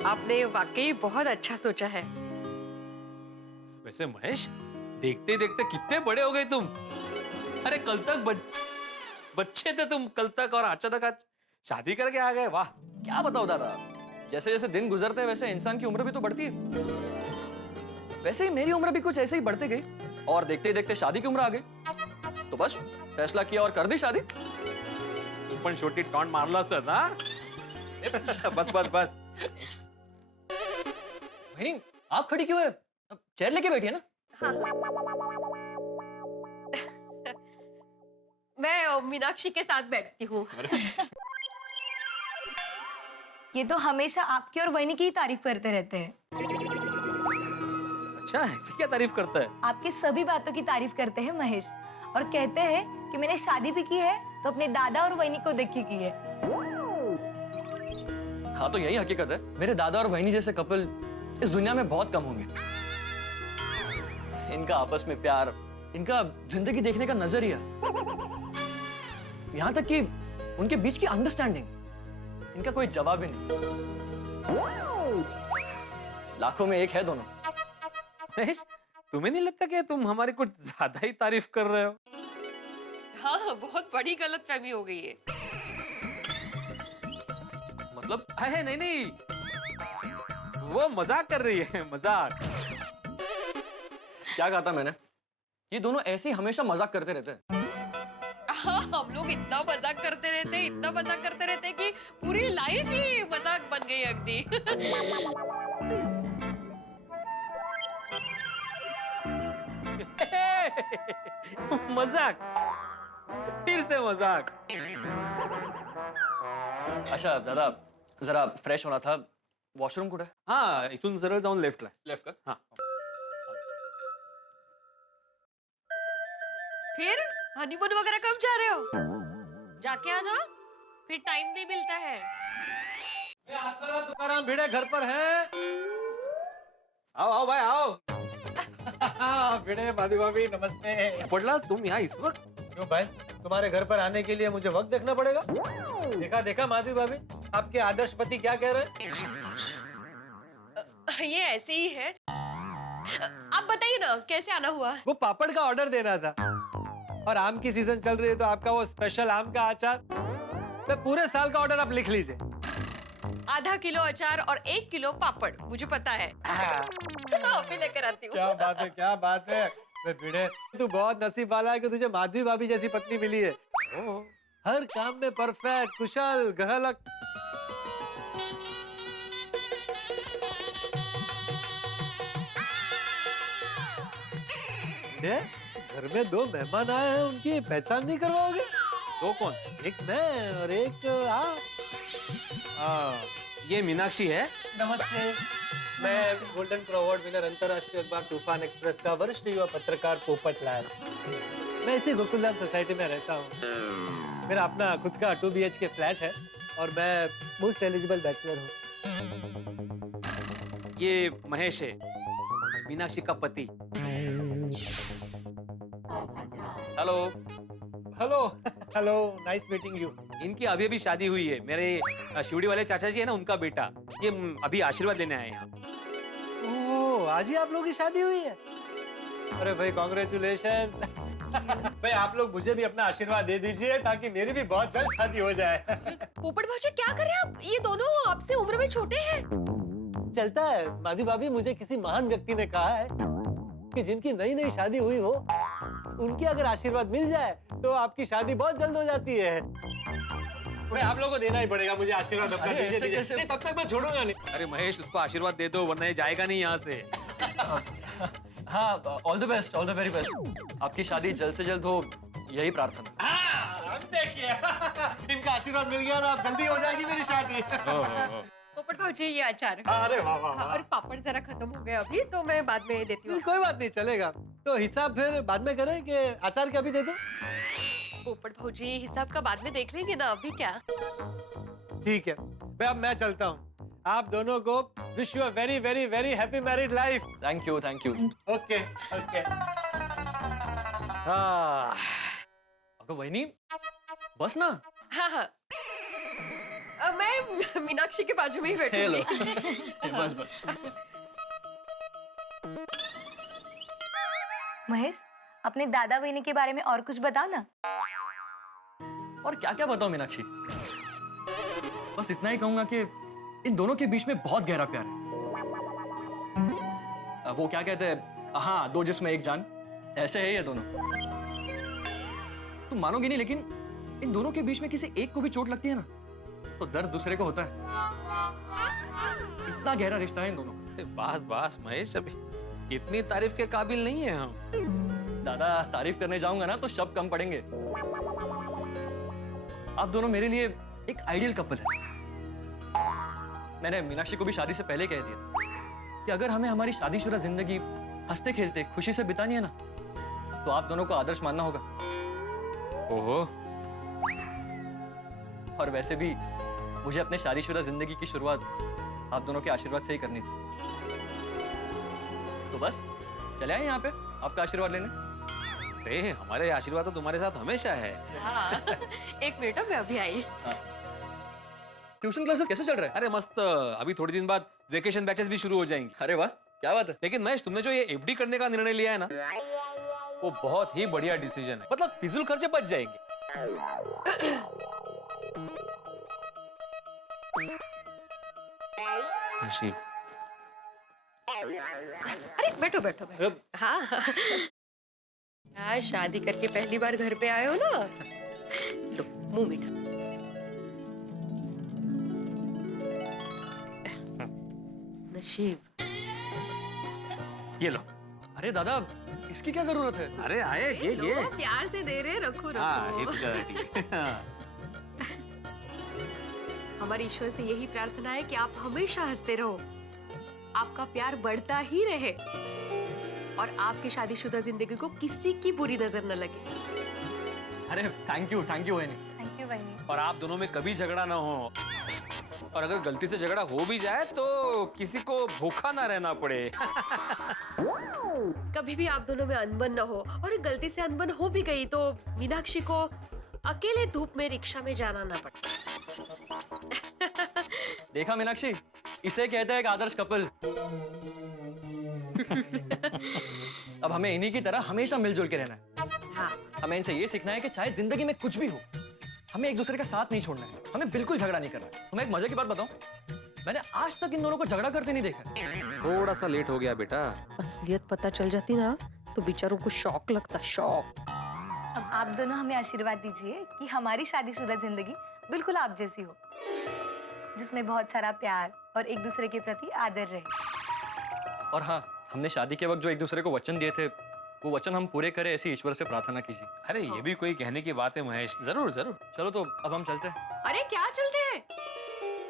आपने वाकई बहुत अच्छा सोचा है। वैसे महेश, देखते देखते कितने बड़े हो गए तुम। अरे कल तक बच्चे थे तुम, कल तक, और अचानक आज शादी करके आ गए। वाह। क्या बताओ दादा, जैसे जैसे दिन गुजरते हैं वैसे इंसान की उम्र भी तो बढ़ती है। वैसे ही मेरी उम्र भी कुछ ऐसे ही बढ़ते गई और देखते ही देखते शादी की उम्र आ गई, तो बस फैसला किया और कर दी शादी। तू पण छोटी टॉन्ट मारलास हा? बस बस बस। वही आप खड़ी क्यों है? चेयर लेके बैठी है ना। मैं मीनाक्षी के साथ बैठती हूँ। ये तो हमेशा आपकी और वहीनी की ही तारीफ करते रहते हैं। अच्छा, ऐसी क्या तारीफ करता है? आपकी सभी बातों की तारीफ करते हैं महेश, और कहते हैं कि मैंने शादी भी की है तो अपने दादा और वहीनी को देख के की है। हाँ तो यही हकीकत है, मेरे दादा और वहीनी जैसे कपल इस दुनिया में बहुत कम होंगे। इनका आपस में प्यार, इनका जिंदगी देखने का नजरिया, यहाँ तक कि उनके बीच की अंडरस्टैंडिंग, इनका कोई जवाब ही नहीं। लाखों में एक है दोनों। महेश, तुम्हें नहीं लगता कि तुम हमारी कुछ ज्यादा ही तारीफ कर रहे हो? हाँ, बहुत बड़ी गलतफहमी हो गई है। मतलब है नहीं नहीं, वो मजाक कर रही है, मजाक। क्या कहा था मैंने? ये दोनों ऐसे ही हमेशा मजाक करते रहते हैं। हाँ, हम लोग इतना मजाक करते रहते हैं, इतना मजाक करते रहते हैं कि पूरी लाइफ ही मजाक बन गई अगदी। मजाक, फिर से मजाक। अच्छा दादा, जरा फ्रेश होना था, वॉशरूम कुठे? हाँ, इथून सरळ जाऊन लेफ्टला। लेफ्ट का? हाँ। फिर हनीमून वगैरह कब जा रहे हो? जाके आना, फिर टाइम नहीं मिलता है। तुकाराम भिड़े घर पर है? आओ आओ भाई आओ। भिड़े माधवी भाभी नमस्ते। पड़ला, तुम यहाँ इस वक्त? क्यों भाई, तुम्हारे घर पर आने के लिए मुझे वक्त देखना पड़ेगा? देखा देखा माधवी भाभी, आपके आदर्श पति क्या कह रहे हैं? ये ऐसे ही है। आप बताइए ना, कैसे आना हुआ? वो पापड़ का ऑर्डर देना था, और आम की सीजन चल रही है तो आपका वो स्पेशल आम का अचार, मैं पूरे साल का ऑर्डर आप लिख लीजिए। आधा किलो अचार और 1 किलो पापड़, मुझे पता है। अभी लेकर आती हूँ। क्या बात है, क्या बात है। मैं भिड़े, तू बहुत नसीब वाला है कि तुझे माधवी भाभी जैसी पत्नी मिली है। हर काम में परफेक्ट, कुशल, ग्रहलक। घर में 2 मेहमान आए हैं, उनकी पहचान नहीं करवाओगे? दो कौन? एक मैं और एक आप। ये मीनाक्षी है। नमस्ते, मैं गोल्डन प्रो अवार्ड विनर अंतर्राष्ट्रीय अखबार तूफान एक्सप्रेस का वरिष्ठ युवा पत्रकार पोपट लाल। मैं इसी गोकुलधाम सोसाइटी में रहता हूँ। मेरा अपना खुद का 2 BHK फ्लैट है और मैं मोस्ट एलिजिबल बैचलर हूँ। ये महेश है, मीनाक्षी का पति। Hello. Hello hello, nice meeting you. इनकी अभी अभी शादी हुई है। मेरे शिवड़ी वाले चाचा जी है ना, उनका बेटा। ये अभी आशीर्वाद लेने आए हैं यहाँ। ओह, आज ही आप लोगों की शादी हुई है? अरे भाई कॉन्ग्रेचुलेशंस। भाई आप लोग मुझे भी अपना आशीर्वाद दे दीजिए ताकि मेरी भी बहुत जल्द शादी हो जाए। पोपट भाई क्या कर रहे हैं आप? ये दोनों आपसे उम्र में छोटे हैं। चलता है माधवी भाभी, मुझे किसी महान व्यक्ति ने कहा है कि जिनकी नई नई शादी हुई हो, उनकी अगर आशीर्वाद मिल जाए तो आपकी शादी बहुत जल्द हो जाती है। भाई आप लोगों को देना ही पड़ेगा मुझे आशीर्वाद अपना। दीजिए। नहीं, तब तक मैं छोड़ूंगा नहीं। अरे महेश, उसको आशीर्वाद दे दो वरना ये जाएगा नहीं यहाँ से। हाँ, all the best, all the very best. आपकी शादी जल्द से जल्द हो, यही प्रार्थना। अब देखिए, इनका आशीर्वाद मिल गया ना, अब जल्दी हो जाएगी मेरी शादी। पोपट भाई ये अचार। अरे वाह वाह वाह। और पापड़ जरा खत्म हो गए अभी, तो मैं बाद में देती हूँ। कोई बात नहीं, चलेगा। तो हिसाब फिर बाद में करें कि अचार क्या भी दे दूं? पोपट भाजी हिसाब का बाद में देख लेंगे ना, अभी क्या। ठीक है भाई, अब मैं चलता हूँ। आप दोनों को wish you a very very very happy married life. Thank you, thank you. Okay okay. अगर वही नहीं, बस ना, हाँ हाँ मैं मीनाक्षी के बाजू में ही हेलो बैठूंगी। बस बस महेश, अपने दादा बहनी के बारे में और कुछ बताओ ना। और क्या क्या बताऊं मीनाक्षी, बस इतना ही कहूंगा कि इन दोनों के बीच में बहुत गहरा प्यार है। वो क्या कहते हैं, हाँ, दो जिस्म एक जान, ऐसे है ये दोनों। तुम मानोगे नहीं, लेकिन इन दोनों के बीच में किसी एक को भी चोट लगती है ना, तो दर्द दूसरे को होता है। इतना गहरा रिश्ता है इन दोनों का। बास बास महेश, अभी इतनी तारीफ के काबिल नहीं है हम। दादा, तारीफ करने जाऊंगा ना तो शब्द कम पड़ेंगे। आप दोनों मेरे लिए एक आइडियल कपल है। मैंने मीनाक्षी को भी शादी से पहले कह दिया कि अगर हमें हमारी शादीशुदा जिंदगी हंसते खेलते खुशी से बितानी है ना, तो आप दोनों को आदर्श मानना होगा। ओहो, और वैसे भी मुझे अपने शादीशुदा जिंदगी की शुरुआत आप दोनों के आशीर्वाद से ही करनी थी। तो बस चले आए यहाँ पे आपका आशीर्वाद लेने। अरे हमारे आशीर्वाद तो तुम्हारे साथ हमेशा है। हाँ, एक मिनट, मैं अभी आई। ट्यूशन क्लासेस कैसे चल रहे हैं? अरे मस्त, अभी थोड़ी दिन बाद वेकेशन बैचेस भी शुरू हो जाएंगी। अरे वाह, क्या बात है। लेकिन महेश, तुमने जो ये एफडी करने का निर्णय लिया है ना, वो बहुत ही बढ़िया डिसीजन है। मतलब फिजूल खर्चे बच जाएंगे। नशीब। अरे बैठो बैठो बैठो। हाँ हाँ। यार, शादी करके पहली बार घर पे आए हो ना, लो मुंह मीठा। नशीब, ये लो। अरे दादा, इसकी क्या जरूरत है? अरे आए, ये लो, प्यार से दे रहे, रखो रखो। हाँ, ये तो ज्यादा ठीक है। हाँ। हमारी ईश्वर से यही प्रार्थना है कि आप हमेशा हंसते रहो, आपका प्यार बढ़ता ही रहे और आपकी शादीशुदा जिंदगी को किसी की बुरी नजर न लगे। अरे thank you Waini. Thank you बहनी। और आप दोनों में कभी झगड़ा ना हो, और अगर गलती से झगड़ा हो भी जाए तो किसी को भूखा ना रहना पड़े। कभी भी आप दोनों में अनबन न हो, और गलती से अनबन हो भी गई तो मीनाक्षी को अकेले धूप में रिक्शा में जाना ना पड़े। देखा मीनाक्षी, इसे कहते हैं एक आदर्श कपल। अब हमें इन्हीं की तरह हमेशा मिलजुल के रहना है। हाँ। हमें इनसे ये सीखना है कि चाहे जिंदगी में कुछ भी हो, हमें एक दूसरे का साथ नहीं छोड़ना है, हमें बिल्कुल झगड़ा नहीं करना है। तुम्हें एक मजे की बात बताऊं, मैंने आज तक इन दोनों को झगड़ा करते नहीं देखा। थोड़ा सा लेट हो गया बेटा। असलियत पता चल जाती ना तो बेचारों को शॉक लगता, शॉक। अब आप दोनों हमें आशीर्वाद दीजिए कि हमारी शादीशुदा जिंदगी बिल्कुल आप जैसी हो, जिसमें बहुत सारा प्यार और एक दूसरे के प्रति आदर रहे। और हाँ, हमने शादी के वक्त जो एक दूसरे को वचन दिए थे, वो वचन हम पूरे करें, ऐसी ईश्वर से प्रार्थना कीजिए। अरे ये भी कोई कहने की बात है महेश, जरूर जरूर। चलो तो अब हम चलते हैं। अरे क्या चलते हैं,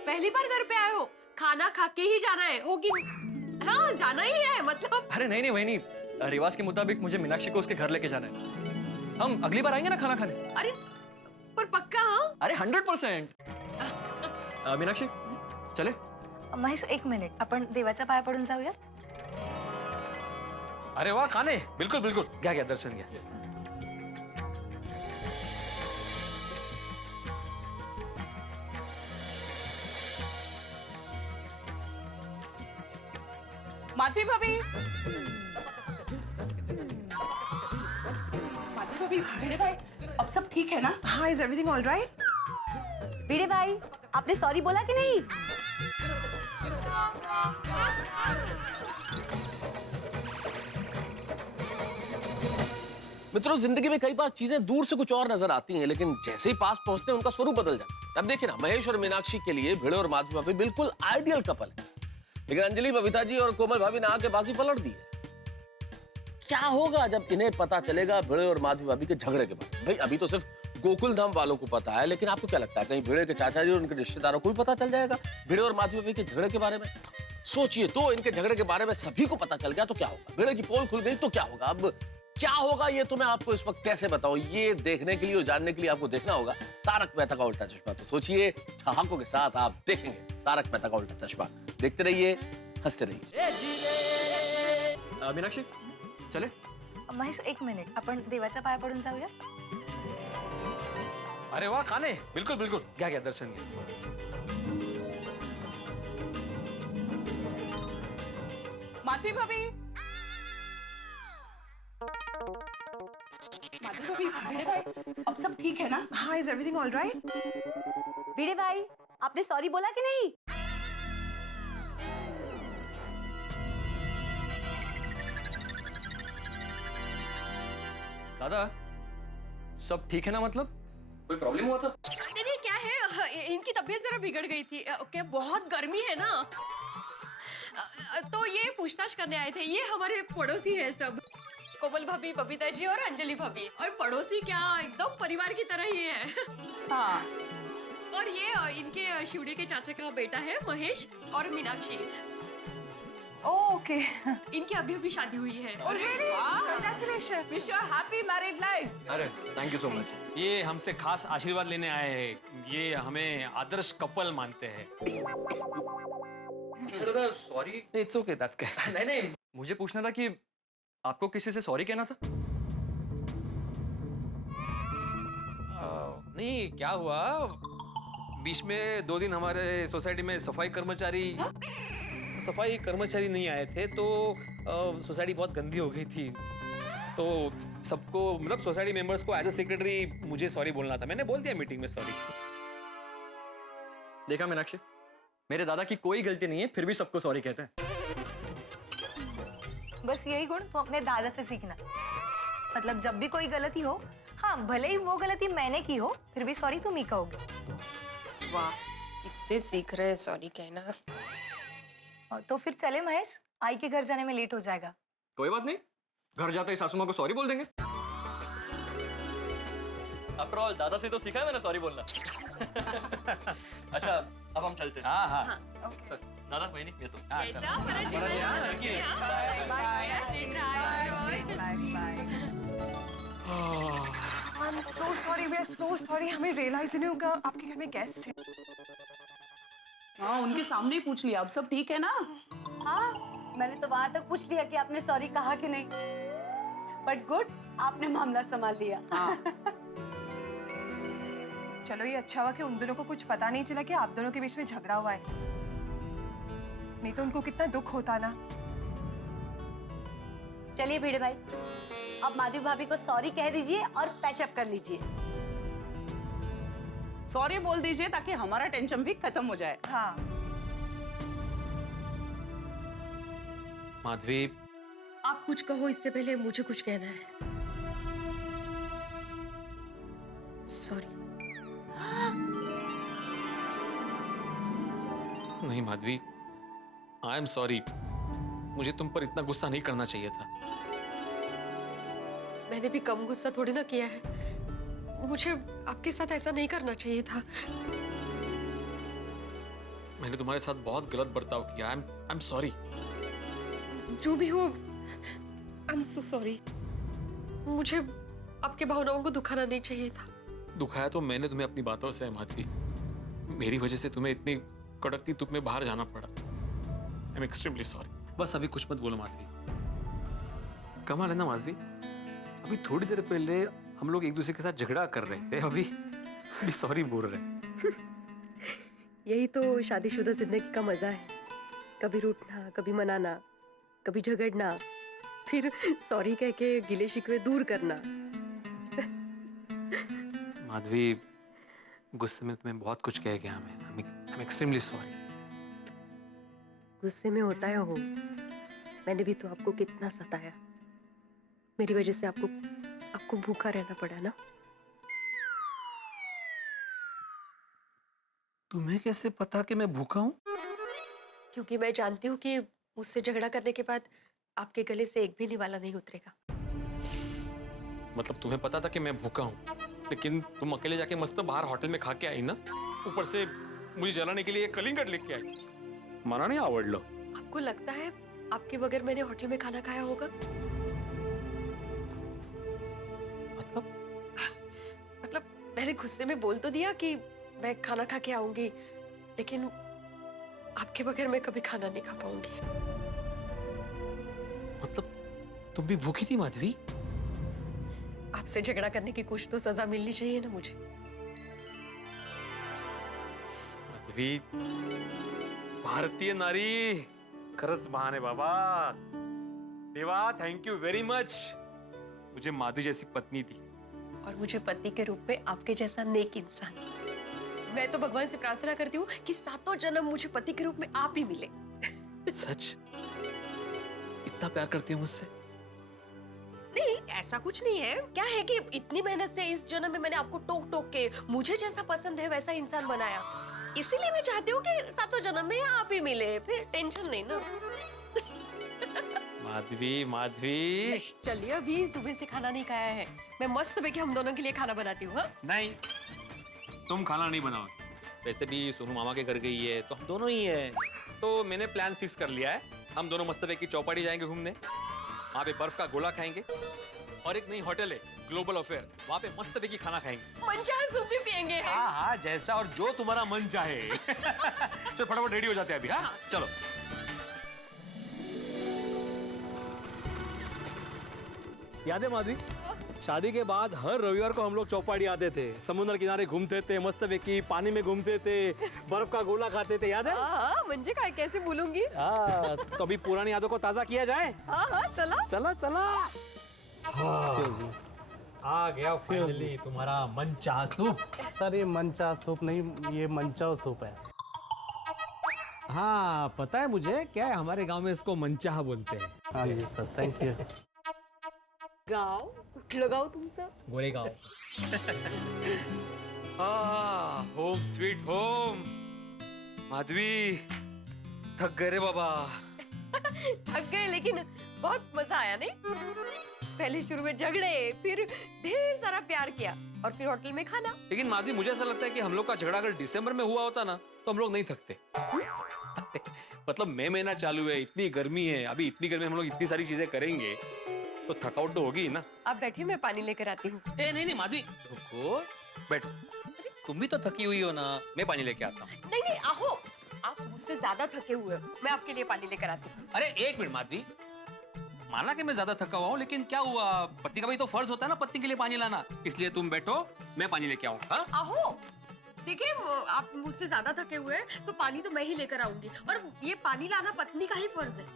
पहली बार घर पे आए हो, खाना खा के ही जाना है, होगी? हाँ, जाना ही है मतलब। अरे नहीं वही नहीं, रिवाज के मुताबिक मुझे मीनाक्षी को उसके घर लेके जाना है। हम अगली बार आएंगे ना खाना खाने। अरे पर पक्का? हाँ, अरे 100%। मीनाक्षी चले। महेश, एक मिनिट, आपण देवाच्या पाया पडून जाऊया। अरे वाह काने, बिल्कुल बिल्कुल, क्या क्या दर्शन गया। माधवी भाभी, माधवी भाभी, भिड़े भाई, अब सब ठीक है ना? हाँ, इज एवरीथिंग ऑल राइट? भिड़े भाई, आपने सॉरी बोला कि नहीं? मित्रों, जिंदगी में कई बार चीजें दूर से कुछ और नजर आती हैं, लेकिन जैसे ही पास पहुंचते हैं उनका स्वरूप बदल जाता है। अब देखिए ना, महेश और मीनाक्षी के लिए भिड़े और माधवी भाभी बिल्कुल आइडियल कपल है, लेकिन अंजलि, बबीता जी और कोमल भाभी ने आके बाजी पलट दी है। क्या होगा जब इन्हें पता चलेगा भिड़े और माधवी भाभी के झगड़े के बारे में? भाई अभी तो सिर्फ गोकुल धाम वालों को पता है, लेकिन आपको क्या लगता है कहीं भिड़े के चाचा जी और उनके रिश्तेदारों को भी पता चल जाएगा भिड़े और माधवी भाभी के झगड़े के बारे में? सोचिए तो, इनके झगड़े के बारे में सभी को पता चल गया तो क्या होगा? भिड़े की पोल खुल गई तो क्या होगा? अब क्या होगा ये तो मैं आपको इस वक्त कैसे बताऊं? ये देखने के लिए और जानने के लिए आपको देखना होगा तारक मेहता का उल्टा चश्मा। तो सोचिए, ठहाकों के साथ आप देखेंगे तारक मेहता का उल्टा चश्मा। देखते रहिए, हंसते रहिए। मीनाक्षी चले। महेश, एक मिनिट, आपण देवाच्या पाया पडून जाऊया। अरे वाह काने, बिल्कुल बिल्कुल, क्या दर्शन किया। माधवी भाभी, माधवी भाभी, भिड़े भाई, अब सब ठीक है ना? हाँ, इज एवरीथिंग ऑल राइट? भिड़े भाई, आपने सॉरी बोला कि नहीं? दादा सब ठीक है ना? मतलब कोई प्रॉब्लम हुआ था? नहीं क्या है, इनकी तबीयत जरा बिगड़ गई थी। ओके, बहुत गर्मी है ना, तो ये पूछताछ करने आए थे। ये हमारे पड़ोसी है सब, कोमल भाभी, बबीता जी और अंजलि भाभी। और पड़ोसी क्या, एकदम परिवार की तरह ही है। हाँ। और ये इनके शिवड़ी के चाचा का बेटा है महेश और मीनाक्षी। ओके। इनकी अभी अभी शादी हुई है। Congratulations. Wish you a happy married life. अरे थैंक यू सो मच। ये हमसे खास आशीर्वाद लेने आए हैं। ये हमें आदर्श कपल मानते हैं। दादा सॉरी। इट्स ओके, दैट क्या। नहीं नहीं, मुझे पूछना था कि आपको किसी से सॉरी कहना था? नहीं, क्या हुआ, बीच में 2 दिन हमारे सोसाइटी में सफाई कर्मचारी नहीं आए थे, तो सोसाइटी बहुत गंदी हो गई थी। तो सबको, मतलब सोसाइटी मेंबर्स को एज अ सेक्रेटरी मुझे सॉरी बोलना था। मैंने बोल दिया मीटिंग में सॉरी। देखा मीनाक्षी, मेरे दादा की कोई गलती नहीं है, फिर भी सबको सॉरी कहते हैं। बस यही गुण तो अपने दादा से सीखना। मतलब जब भी कोई गलती हो, हाँ भले ही वो गलती मैंने की हो, फिर भी सॉरी तुम ही कहोगे। वाह, इससे सीख रहे सॉरी कहना। तो फिर चले महेश, आई के घर जाने में लेट हो जाएगा। कोई बात नहीं, घर जाते ही सासू माँ को सॉरी बोल देंगे। आफ्टर ऑल दादा से तो सीखा है मैंने सॉरी बोलना। अच्छा अब हम चलते हैं। हाँ हाँ, सर, दादा वही नहीं, ये तो कैसा फर्क है? ध्यान रखिए। I'm so sorry, we are so sorry. हमें realize ही नहीं होगा आपके घर में गेस्ट है। हाँ, उनके सामने ही पूछ लिया। अब सब ठीक है ना? हाँ, मैंने तो वहां तक पूछ लिया कि आपने सॉरी कहा कि नहीं। बट गुड, आपने मामला संभाल लिया। हाँ। चलो ये अच्छा हुआ कि उन दोनों को कुछ पता नहीं चला कि आप दोनों के बीच में झगड़ा हुआ है, नहीं तो उनको कितना दुख होता ना। चलिए भिड़े भाई, अब माधवी भाभी को सॉरी कह दीजिए और पैचअप कर लीजिए। सॉरी बोल दीजिए ताकि हमारा टेंशन भी खत्म हो जाए। हाँ। माधवी, आप कुछ कहो, इससे पहले मुझे कुछ कहना है। सॉरी। नहीं माधवी, आई एम सॉरी। मुझे तुम पर इतना गुस्सा नहीं करना चाहिए था। मैंने भी कम गुस्सा थोड़ी ना किया है। मुझे आपके साथ ऐसा नहीं करना चाहिए था। मैंने तुम्हारे साथ बहुत गलत बर्ताव किया। I am sorry. जो भी हो, आई एम सो सॉरी। मुझे आपके भावनाओं को दुखाना नहीं चाहिए था। दुखाया तो मैंने तुम्हें अपनी बातों से, माधवी। मेरी वजह से तुम्हें इतनी कड़कती धूप में बाहर जाना पड़ा। I am extremely sorry. बस अभी कुछ मत बोलो माधवी। कमाल है ना माधवी, अभी थोड़ी देर पहले हम लोग एक दूसरे के साथ झगड़ा कर रहे थे, अभी सॉरी बोल रहे हैं। यही तो शादीशुदा जिंदगी का मजा है। कभी रूठना, कभी मनाना, कभी झगड़ना, फिर सॉरी कह के गिले शिकवे दूर करना। माधवी, गुस्से में तुम्हें बहुत कुछ कह गया मैं। I am extremely sorry. गुस्से में होता है हो, मैंने भी तो आपको कितना सताया। मेरी वजह से आपको भूखा रहना पड़ा ना। तुम्हें कैसे पता कि मैं भूखा हूँ? क्योंकि मैं जानती हूँ कि मुझसे झगड़ा करने के बाद आपके गले से एक भी निवाला नहीं उतरेगा। मतलब तुम्हें पता था कि मैं भूखा हूँ, लेकिन तुम अकेले जाके मस्त बाहर होटल में खा के आई ना, ऊपर से मुझे जलाने के लिए कलिंगड़ लेके आई। माना नहीं आवड़लो। आपको लगता है आपके बगैर मैंने होटल में खाना खाया होगा? मतलब मैंने गुस्से में बोल तो दिया कि मैं खाना खा के आऊंगी, लेकिन आपके बगैर मैं कभी खाना नहीं खा पाऊंगी। मतलब तुम भी भूखी थी माधवी? आपसे झगड़ा करने की कुछ तो सजा मिलनी चाहिए ना मुझे। माधवी, भारतीय नारी खरंच महान आहे बाबा. देवा, थैंक यू वेरी मच. मुझे माधवी जैसी पत्नी दी. और मुझे पति के रूप में आपके जैसा नेक इंसान. मैं तो भगवान से प्रार्थना करती हूँ कि सातों जन्म मुझे पति के रूप में आप ही मिले. सच? इतना प्यार करती हो मुझसे? नहीं, ऐसा कुछ नहीं है. क्या है कि इतनी मेहनत से इस जन्म में मैंने आपको टोक टोक के मुझे जैसा पसंद है वैसा इंसान बनाया. इसीलिए मैं चाहती हूँ कि सातों जन्म में आप ही मिले. फिर टेंशन नहीं ना. माधवी, माधवी. चलिए, अभी सुबह से खाना नहीं खाया है. मैं मस्त बेके हम दोनों के लिए खाना बनाती हूँ. नहीं, तुम खाना नहीं बनाओगे. वैसे भी सोनू मामा के घर गई है तो हम दोनों ही हैं. तो मैंने प्लान फिक्स कर लिया है. हम दोनों मस्त बेकी चौपाटी जाएंगे घूमने. वहाँ पे बर्फ का गोला खाएंगे. और एक नई होटल है ग्लोबल अफेयर, वहाँ पे मस्त बेकी खाना खाएंगे. मन चाहे सूप भी पियेंगे. हाँ हाँ, जैसा और जो तुम्हारा मन चाहे. चलो फटाफट रेडी हो जाते हैं अभी. हाँ, चलो. याद है माधवी, शादी के बाद हर रविवार को हम लोग चौपाटी आते थे, समुद्र किनारे घूमते थे, मस्त बेकी पानी में घूमते थे, बर्फ का गोला खाते थे. याद है? हाँ, मंजे का कैसे भूलूंगी. हाँ, तो अभी पुरानी यादों को ताजा किया जाए. हाँ, चला चला चला. आ गया फाइनली तुम्हारा मनचाहा सूप. सर, ये मनचाहा सूप नहीं, ये मनचाओ सूप है. हाँ पता है मुझे, क्या है हमारे गांव में इसको मनचाहा बोलते हैं. हाँ जी सर, थैंक यू. गाँव कुठलं गाव तुमचं. Goregaon. Home sweet home. Madhavi, थक गए रे बाबा. थक गए, लेकिन बहुत मजा आया नहीं. पहले शुरू में झगड़े, फिर ढेर सारा प्यार किया, और फिर होटल में खाना. लेकिन माधवी, मुझे ऐसा लगता है कि हम लोग का झगड़ा अगर दिसंबर में हुआ होता ना तो हम लोग नहीं थकते. मतलब मई महीना चालू है, इतनी गर्मी है. अभी इतनी गर्मी में हम लोग इतनी सारी चीजें करेंगे तो थकावट तो होगी ना. आप बैठिए, मैं पानी लेकर आती हूँ. नहीं माधवी, रुको, बैठो. तुम भी तो थकी हुई हो ना. मैं पानी लेके आता हूँ. नहीं नहीं, आहो, आप मुझसे ज्यादा थके हुए हो. मैं आपके लिए पानी लेकर आती हूँ. अरे एक मिनट माधवी, माना कि मैं ज्यादा थका हुआ हूँ, लेकिन क्या हुआ, पत्नी का भी तो फर्ज होता है ना पत्नी के लिए पानी लाना. इसलिए तुम बैठो, मैं पानी लेके आऊँ. हाँ, आहो, देखिए, आप मुझसे ज्यादा थके हुए हैं तो पानी तो मैं ही लेकर आऊंगी. और ये पानी लाना पत्नी का ही फर्ज है.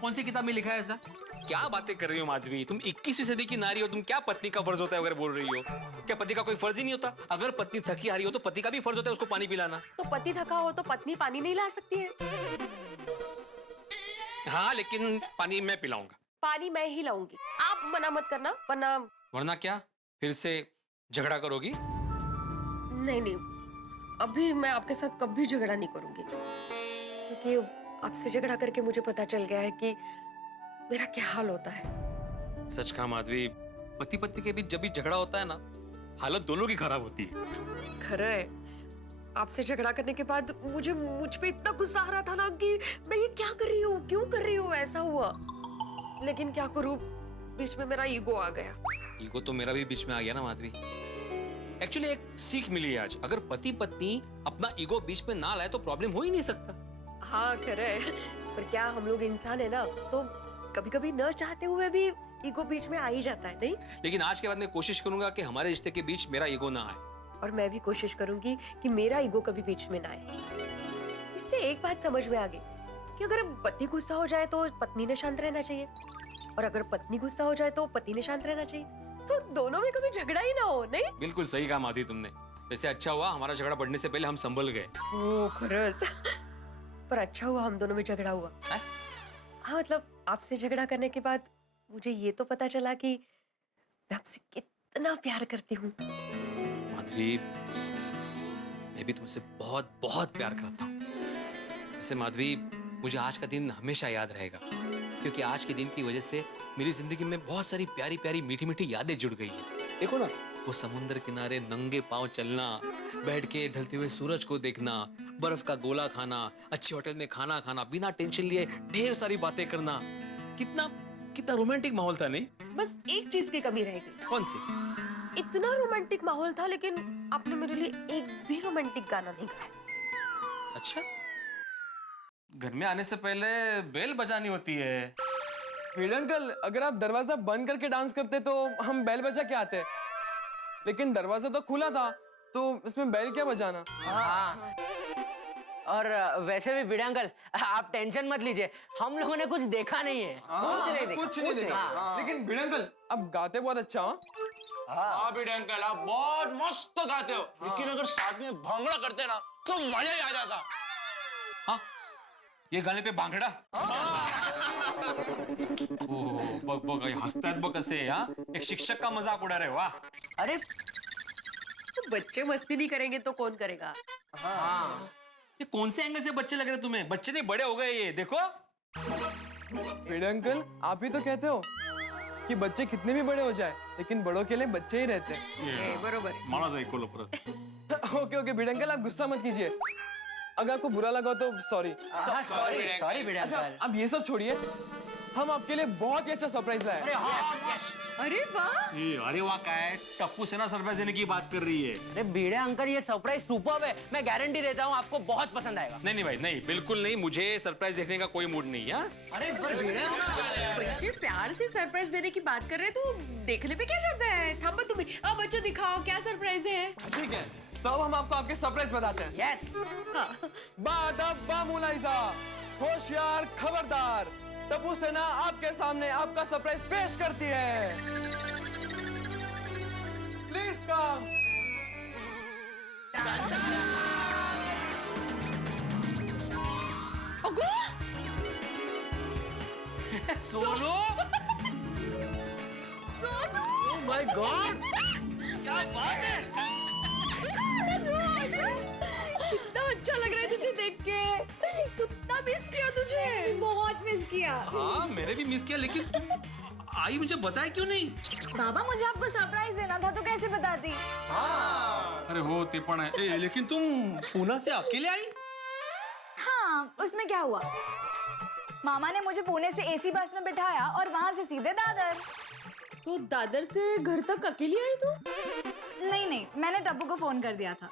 कौन सी किताब में लिखा है ऐसा? क्या बातें कर रही हो माधवी, तुम 21वीं सदी की नारी हो. तुम क्या पत्नी का फर्ज होता है अगर बोल रही हो? क्या पति का कोई फर्ज ही नहीं होता? अगर पत्नी थकी हारी हो तो पति का भी फर्ज होता है उसको पानी पिलाना. तो पति थका हो तो पत्नी पानी नहीं ला सकती है? हाँ, लेकिन पानी मैं पिलाऊंगा. पानी मैं ही लाऊंगी. आप मना मत करना, वरना. वरना क्या, फिर से झगड़ा करोगी? नहीं नहीं, अभी मैं आपके साथ कभी झगड़ा नहीं करूंगी, क्योंकि आपसे झगड़ा करके मुझे पता चल गया है कि मेरा क्या हाल होता है. सच कहा माधवी, पति पत्नी के बीच जब भी झगड़ा होता है ना, हालत दोनों की खराब होती है. खरा है. आपसे झगड़ा करने के बाद मुझ पे इतना गुस्सा आ रहा था ना कि मैं ये क्या कर रही हूँ, क्यों कर रही हूँ, ऐसा हुआ. लेकिन क्या करूँ, बीच में मेरा ईगो आ गया. ईगो तो मेरा भी बीच में आ गया ना माधवी. एक्चुअली एक सीख मिली है आज. अगर पति पत्नी अपना ईगो बीच में ना लाए तो प्रॉब्लम हो ही नहीं सकता. हाँ खरा है, पर क्या हम लोग इंसान है ना, तो कभी कभी न चाहते हुए भी ईगो बीच में आ ही जाता है. नहीं, लेकिन आज के बाद मैं कोशिश करूंगा कि हमारे रिश्ते के बीच मेरा ईगो ना आए. और मैं भी कोशिश करूंगी कि मेरा ईगो कभी बीच में ना आए. इससे एक बात समझ में आ गई कि अगर पति गुस्सा हो जाए तो पत्नी ने शांत रहना चाहिए, और अगर पत्नी गुस्सा हो जाए तो पति ने शांत रहना चाहिए. तो दोनों में कभी झगड़ा ही ना हो. नहीं, बिल्कुल सही कहा माधवी तुमने. वैसे अच्छा हुआ हमारा झगड़ा बढ़ने से पहले हम संभल गए. ओ खरच. पर अच्छा हुआ हम दोनों में झगड़ा हुआ. हाँ, मतलब आपसे झगड़ा करने के बाद मुझे ये तो पता चला कि मैं आपसे कितना प्यार करती हूँ. माधवी, मैं भी तुमसे बहुत बहुत प्यार करता हूँ. वैसे माधवी, मुझे आज का दिन हमेशा याद रहेगा, क्योंकि आज के दिन की वजह से मेरी जिंदगी में बहुत सारी प्यारी प्यारी मीठी मीठी यादें जुड़ गई है. देखो ना, वो समुद्र किनारे नंगे पांव चलना, बैठ के ढलते हुए सूरज को देखना, बर्फ का गोला खाना, अच्छे होटल में खाना खाना, बिना टेंशन लिए ढेर सारी बातें करना. कितना कितना रोमांटिक माहौल था. नहीं, बस एक चीज की कमी रह गई. कौन सी? इतना रोमांटिक माहौल था, लेकिन आपने मेरे लिए एक भी रोमांटिक गाना नहीं गाया. अच्छा, घर में आने से पहले बेल बजानी होती है. भिड़े अंकल, अगर आप दरवाजा बंद करके डांस करते तो हम बेल बजा के आते, लेकिन दरवाजा तो खुला था, तो इसमें बेल क्या बजाना. और वैसे भी भिड़े अंकल आप टेंशन मत लीजिए, हम लोगों ने कुछ देखा नहीं है। कुछ नहीं देखा। लेकिन भिड़े अंकल आप गाते बहुत अच्छा हो। हाँ भिड़े अंकल आप बहुत मस्त गाते हो, लेकिन अगर साथ में भांगड़ा करते ना तो मजा ही आ जाता। हाँ ये गाने पे भांगड़ा बघ बघ हसतायत बघ कसे हाँ एक शिक्षक का मजाक उड़ा रहे वाह। अरे तो बच्चे मस्ती नहीं करेंगे तो कौन करेगा? हाँ ये कौन से एंगल से बच्चे लग रहे तुम्हें? बच्चे नहीं बड़े हो गए ये देखो। भिड़े अंकल आप ही तो कहते हो कि बच्चे कितने भी बड़े हो जाए लेकिन बड़ों के लिए बच्चे ही रहते हैं। बरोबर मला ऐकवलं परत। ओके ओके भिड़े अंकल आप गुस्सा मत कीजिए, अगर आपको बुरा लगा तो सॉरी। सॉरी भिड़े अच्छा अंकल। अब ये सब छोड़िए, हम आपके लिए बहुत ही अच्छा सरप्राइज लाए हैं। अरे वाह अरे वाह काय टप्पू सेना सरप्राइज देने की बात कर रही है। अरे भिड़े अंकल ये सरप्राइज सुपर्ब है, मैं गारंटी देता हूँ आपको बहुत पसंद आएगा। नहीं नहीं भाई नहीं बिल्कुल नहीं, मुझे सरप्राइज देखने का कोई मूड नहीं है। अरे पर भिड़े अंकल बच्चे प्यार से सरप्राइज देने की बात कर रहे हैं तो देखने पे क्या जाता है? थांबो तुम्ही, अब बच्चों दिखाओ क्या सरप्राइज है। ठीक है तो अब हम आपको आपके सरप्राइज बताते हैं। यस बादब्बा मुलाइजा, होशियार खबरदार, टप्पू सेना आपके सामने आपका सरप्राइज पेश करती है। Please come. Sonu Sonu my God क्या बात है। कितना अच्छा लग रहा है तुझे देख के, कितना मिस किया तुझे। बहुत मिस किया। हाँ मैंने भी मिस किया, लेकिन तुम आई मुझे बताया क्यों नहीं? बाबा मुझे आपको सरप्राइज देना था तो कैसे बताती? अरे हो ते पण है लेकिन तुम पूना से अकेले आई? हाँ उसमें क्या हुआ, मामा ने मुझे पुणे से एसी बस में बिठाया और वहाँ से सीधे दादर। तो दादर से घर तक अकेली आई तू? नहीं नहीं मैंने टप्पू को फोन कर दिया था।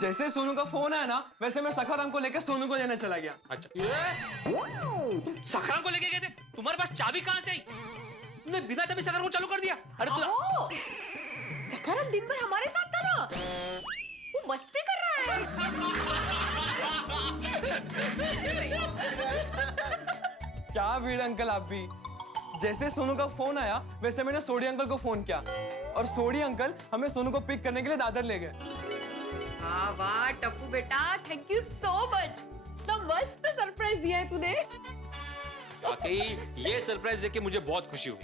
जैसे सोनू का फोन आया ना वैसे मैं सखाराम को लेकर सोनू को लेने चला गया। अच्छा सखाराम को लेके गए थे? तुम्हारे पास चाबी कहाँ से आई? तुमने बिना चाबी सखाराम को चालू कर दिया? अरे तू सखाराम दिन भर हमारे साथ था ना, वो मस्ती कर रहा है। क्या भिड़े अंकल आप भी, जैसे सोनू का फोन आया वैसे मैंने सोडी अंकल को फोन किया और सोडी अंकल हमें सोनू को पिक करने के लिए दादर ले गए। वाह वाह टप्पू बेटा, थैंक यू सो मच, इतना मस्त सरप्राइज दिया है तूने। वाकई ये सरप्राइज देख के मुझे बहुत खुशी हुई।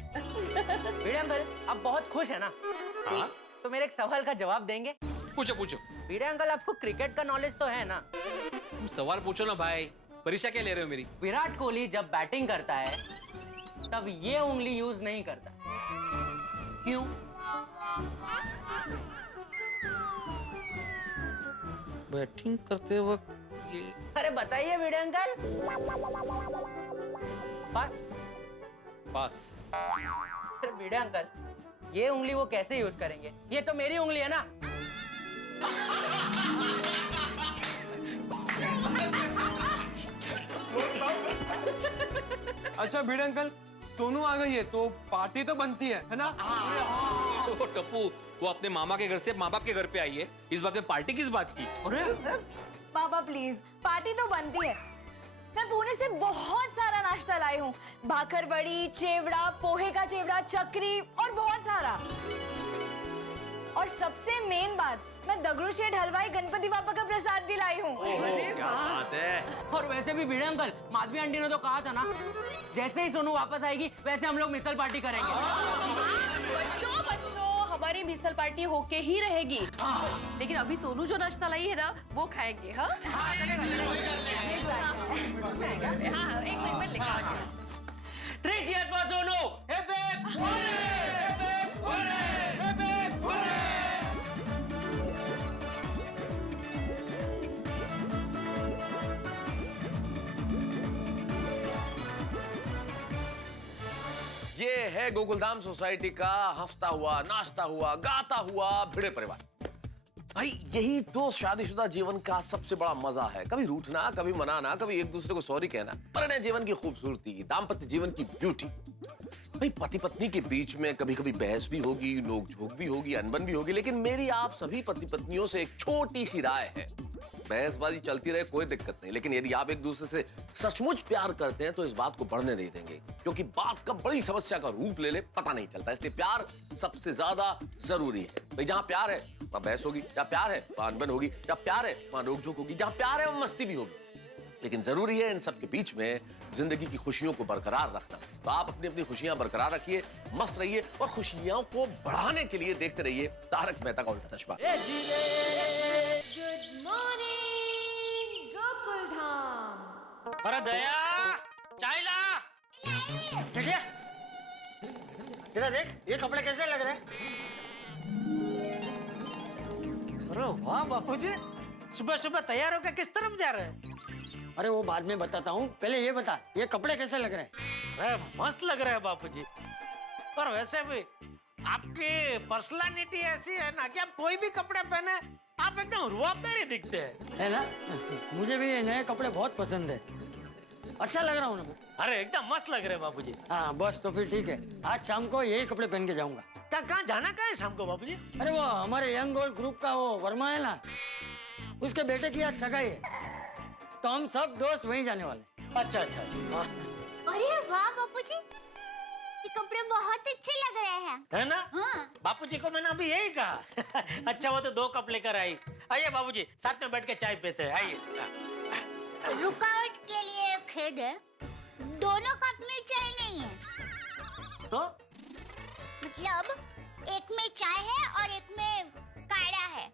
भिड़े अंकल आप बहुत खुश है ना? हाँ तो मेरे एक सवाल का जवाब देंगे? पूछो पूछो। भिड़े अंकल आपको क्रिकेट का नॉलेज तो है ना? तुम सवाल पूछो ना भाई, परीक्षा क्या ले रहे हो मेरी? विराट कोहली जब बैटिंग करता है तब ये उंगली यूज नहीं करता, क्यों? बैटिंग करते वक्त ये अरे बताइए भिड़े अंकल। पास पास। अरे भिड़े अंकल ये उंगली वो कैसे यूज करेंगे, ये तो मेरी उंगली है ना। अच्छा भिड़े अंकल सोनू आ गई है तो पार्टी तो बनती है ना? ओ टप्पू वो अपने मामा के घर से माँ बाप के घर पे आई है, इस बात में पार्टी किस बात की? पापा प्लीज पार्टी तो बनती है। मैं पुणे से बहुत सारा नाश्ता लाई हूँ, भाकर बड़ी, चेवड़ा, पोहे का चेवड़ा, चक्री और बहुत सारा। और सबसे मेन बात, मैं दगड़ू शेठ हलवाई गणपति बापा का प्रसाद भी लाई हूँ। क्या बात है। और वैसे भी भिड़े अंकल माधवी आंटी ने तो कहा था ना, जैसे ही सोनू वापस आएगी वैसे हम लोग मिसल पार्टी करेंगे। बच्चों बच्चों हमारी मिसल पार्टी होके ही रहेगी, लेकिन अभी सोनू जो नाश्ता लाई है ना वो खाएंगे। हाँ हाँ एक मिनट में लेकर आती हूँ। 3 cheers for Sonu. Hip hip hooray! Hip hip hooray! Hip hip hooray! ये है गोकुलधाम सोसाइटी का हंसता हुआ, नाचता हुआ, गाता हुआ भिड़े परिवार। भाई यही तो शादीशुदा जीवन का सबसे बड़ा मजा है। कभी रूठना, कभी मनाना, कभी एक दूसरे को सॉरी कहना, परिणय जीवन की खूबसूरती, दाम्पत्य जीवन की ब्यूटी। भाई पति पत्नी के बीच में कभी कभी बहस भी होगी, नोक झोंक भी होगी, अनबन भी होगी, लेकिन मेरी आप सभी पति पत्नियों से एक छोटी सी राय है, बहसबाजी चलती रहे कोई दिक्कत नहीं, लेकिन यदि आप एक दूसरे से सचमुच प्यार करते हैं तो इस बात को बढ़ने नहीं देंगे, क्योंकि बात कब बड़ी समस्या का रूप ले ले पता नहीं चलता। इसलिए प्यार सबसे ज्यादा जरूरी है। भाई जहां प्यार है वहां बहस होगी, जहां प्यार है वहां अनबन होगी, जहां प्यार है वहां नोकझोंक होगी, जहां प्यार है वहां मस्ती भी होगी। लेकिन जरूरी है इन सब के बीच में जिंदगी की खुशियों को बरकरार रखना। तो आप अपनी अपनी खुशियां बरकरार रखिए, मस्त रहिए और खुशियों को बढ़ाने के लिए देखते रहिए तारक मेहता का उल्टा चश्मा। Good morning Gokuldham. अरे दया, चाय ला। चलिए तेरा देख ये कपड़े कैसे लग रहे हैं। अरे वाह बापूजी, सुबह सुबह तैयार होकर किस तरफ जा रहे हैं? अरे वो बाद में बताता हूँ, पहले ये बता ये कपड़े कैसे लग रहे हैं। अरे मस्त लग रहा है बापूजी, पर वैसे भी आपकी पर्सनालिटी ऐसी है ना कि आप कोई भी कपड़े पहने आप एकदम रुआबदार ही दिखते हैं, है ना। मुझे भी ये नए कपड़े बहुत पसंद है, अच्छा लग रहा हूँ ना मैं। अरे एकदम मस्त लग रहे हैं बापूजी। हाँ बस तो फिर ठीक है, आज शाम को यही कपड़े पहन के जाऊंगा। कहाँ जाना कहाँ है शाम को बापूजी? अरे वो हमारे यंग गोल्ड ग्रुप का वो वर्मा है ना, उसके बेटे की आज सगाई है, तो हम सब दोस्त वहीं जाने वाले। अच्छा अच्छा। हाँ। अरे वाह बापूजी, ये कपड़े बहुत अच्छे लग रहे हैं। है ना? हाँ। बापूजी को मैंने अभी यही कहा। अच्छा वो तो 2 कप लेकर आई। आइए बाबूजी साथ में बैठ के चाय पीते हैं, आइए। रुकावट के लिए खेद है, दोनों कप में चाय नहीं है। तो मतलब एक में चाय है और एक में काढ़ा है।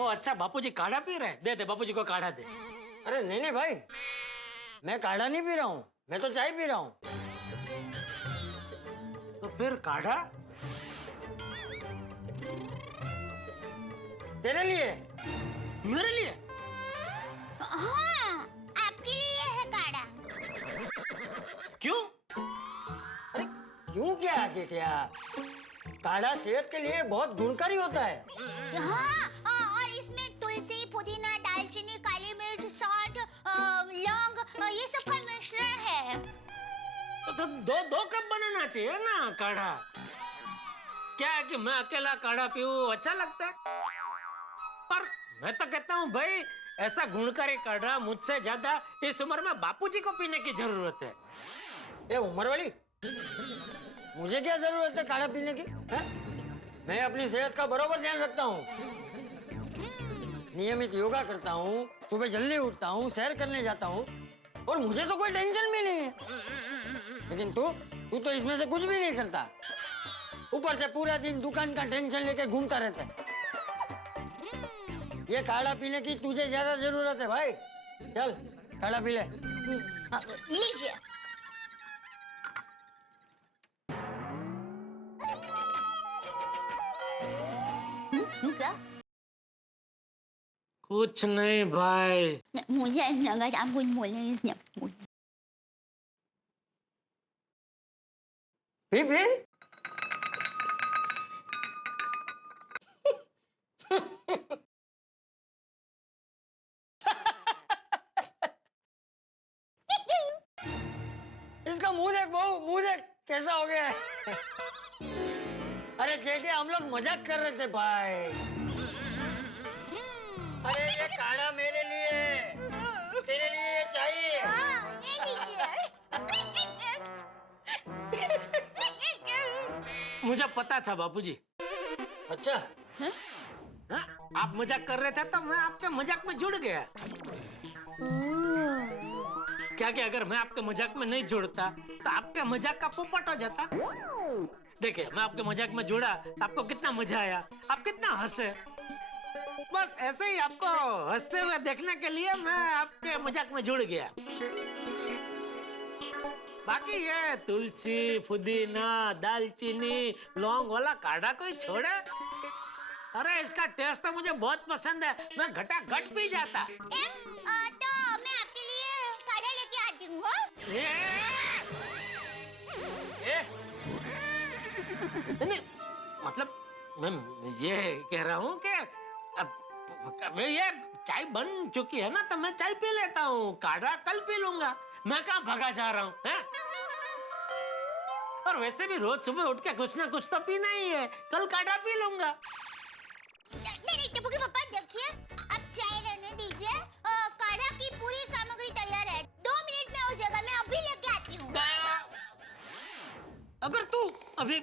ओ अच्छा, बापूजी काढ़ा पी रहे हैं? दे दे बापूजी को काढ़ा दे। अरे नहीं नहीं भाई, मैं काढ़ा नहीं पी रहा हूँ, मैं तो चाय पी रहा हूँ। तो फिर काढ़ा तेरे लिए? मेरे लिए? हाँ, आपके लिए है काढ़ा। क्यों? अरे क्यों क्या जेठिया, काढ़ा सेहत के लिए बहुत गुणकारी होता है। हाँ, और इसमें तुलसी, पुदीना, दालचीनी, काली मिर्च, सौंठ, लौंग, ये सब का मिश्रण है। तो 2 कप बनाना चाहिए ना काढ़ा। क्या है कि मैं अकेला काढ़ा पीऊं अच्छा लगता है? पर मैं तो कहता हूँ भाई, ऐसा गुणकारी काढ़ा मुझसे ज्यादा इस उम्र में बापूजी को पीने की जरूरत है। ये उम्र वाली, मुझे क्या जरूरत है काढ़ा पीने की? है? मैं अपनी सेहत का बरोबर ध्यान रखता हूँ, नियमित योगा करता हूँ, सुबह जल्दी उठता हूँ, सैर करने जाता हूँ और मुझे तो कोई टेंशन भी नहीं है। लेकिन तू तो इसमें से कुछ भी नहीं करता, ऊपर से पूरा दिन दुकान का टेंशन लेके घूमता रहता है। ये काढ़ा पीने की तुझे ज्यादा जरूरत है भाई, चल काढ़ा पी ले। लीजिए। क्या? कुछ नहीं भाई। मुझे लगा आप कुछ बोले इसने। पी इसका मुंह देख बहू, मुंह देख कैसा हो गया है। अरे जेठी हम लोग मजाक कर रहे थे भाई। अरे ये काढ़ा मेरे लिए, तेरे लिए ये चाहिए। मुझे पता था बापूजी। अच्छा? हाँ? आप मजाक कर रहे थे तो मैं आपके मजाक में जुड़ गया। क्या कि अगर मैं आपके मजाक में नहीं जुड़ता तो आपके मजाक का पोपट हो जाता। देखिए मैं आपके मजाक में जुड़ा तो आपको कितना मजा आया, आप कितना हंसे। बस ऐसे ही आपको हंसते हुए देखने के लिए मैं आपके मजाक में जुड़ गया। बाकी ये तुलसी, पुदीना, दालचीनी, लौंग वाला काढ़ा कोई छोड़े? अरे इसका टेस्ट तो मुझे बहुत पसंद है, मैं घटाघट पी जाता। तो मैं आपके लिए काढ़ा लेके आती हूँ। नहीं, मतलब मैं ये कह रहा हूँ कि अब ये चाय बन चुकी है ना, तो मैं चाय पी लेता हूँ, काढ़ा कल पी लूंगा। मैं कहाँ भगा जा रहा हूँ, हैं? और वैसे भी रोज सुबह उठ के कुछ ना कुछ तो पीना ही है, कल काढ़ा पी लूंगा। नहीं टप्पू के पापा देखिए, आप चाय रहने दीजिए। काढ़ा की पूरी सामग्री तैयार है, 2 मिनट में हो जाएगा, मैं अभी लेके आती हूँ। अगर तू अभी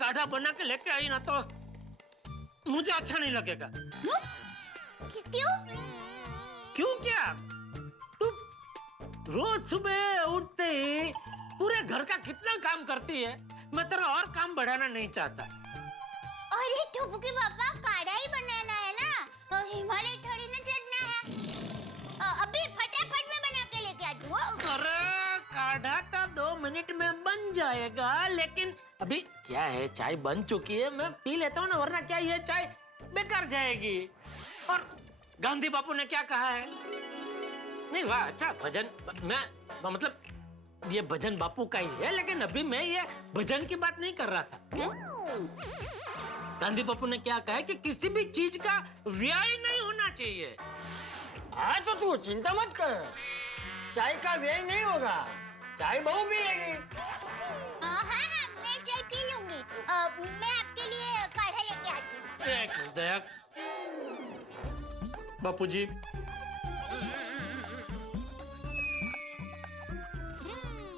काढ़ा बना के लेके आई ना तो मुझे अच्छा नहीं लगेगा। क्यों? क्यों क्या? तू रोज सुबह उठते ही पूरे घर का कितना काम करती है, मैं तेरा और काम बढ़ाना नहीं चाहता। अरे टोपू के पापा, काढ़ा ही बनाना है ना, हिमालय थोड़ी ना चढ़ना है। अभी फटाफट में बना के लेके आती हूँ। अरे काढ़ा तो 2 मिनट में बन जाएगा, लेकिन अभी क्या है, चाय बन चुकी है, मैं पी लेता हूँ ना, वरना क्या ये चाय बेकार जाएगी। और गांधी बापू ने क्या कहा है? नहीं वाह, अच्छा भजन, मैं मतलब ये भजन बापू का ही है, लेकिन अभी मैं ये भजन की बात नहीं कर रहा था। गांधी बापू ने क्या कहा है कि किसी भी चीज का व्यय नहीं होना चाहिए। हाँ तो तू चिंता मत कर, चाय का व्यय नहीं होगा, चाय बहू पी लेगी। हाँ, मैं चाय पी लूंगी। मैं आपके लिए काढ़ा लेके आती हूँ। एक मिनट बापूजी,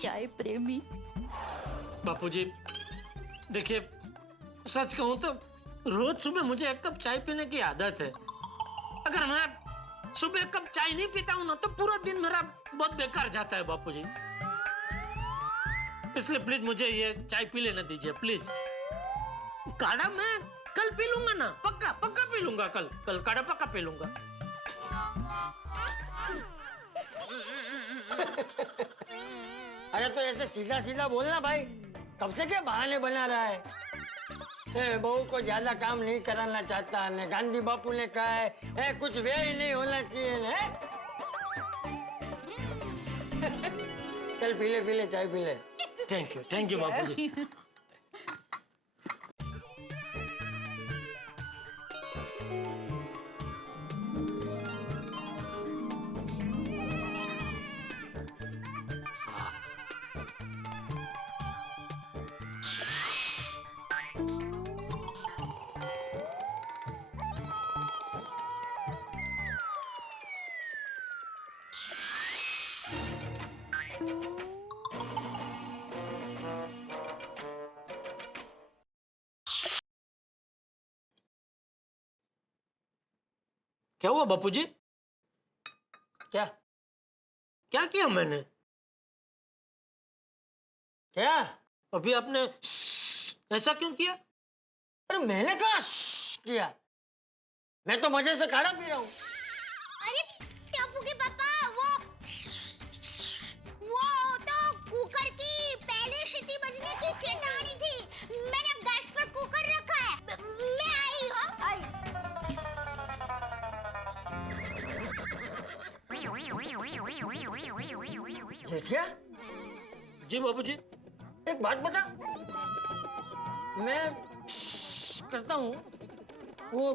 चाय प्रेमी। बापूजी देखिए, सच कहूं तो रोज सुबह मुझे 1 कप चाय पीने की आदत है। अगर मैं सुबह 1 कप चाय नहीं पीता हूं ना तो पूरा दिन मेरा बहुत बेकार जाता है बापूजी। इसलिए प्लीज मुझे ये चाय पी लेने दीजिए प्लीज। काढ़ा मैं कल पी लूंगा ना, पक्का पक्का पी लूंगा, कल काढ़ा पक्का पी लूंगा। अरे तो ऐसे सीधा सीधा बोलना भाई, कब से क्या बहाने बना रहा है? बहू को ज्यादा काम नहीं कराना चाहता ने, गांधी बापू ने कहा है कुछ व्यय नहीं होना चाहिए ने। चल पी ले चाय पी ले। थैंक यू बापूजी। क्या हुआ बापूजी? क्या क्या किया मैंने? क्या अभी आपने ऐसा क्यों किया? अरे मैंने कहा किया, मैं तो मजे से काढ़ा पी रहा हूँ। अरे टप्पू के पापा, वो तो कुकर की पहली सीटी बजने की चेतावनी थी। मैंने गैस पर कुकर रखा है, मैं आई हूँ। जेठिया जी बाबूजी। एक बात बता, मैं करता हूँ वो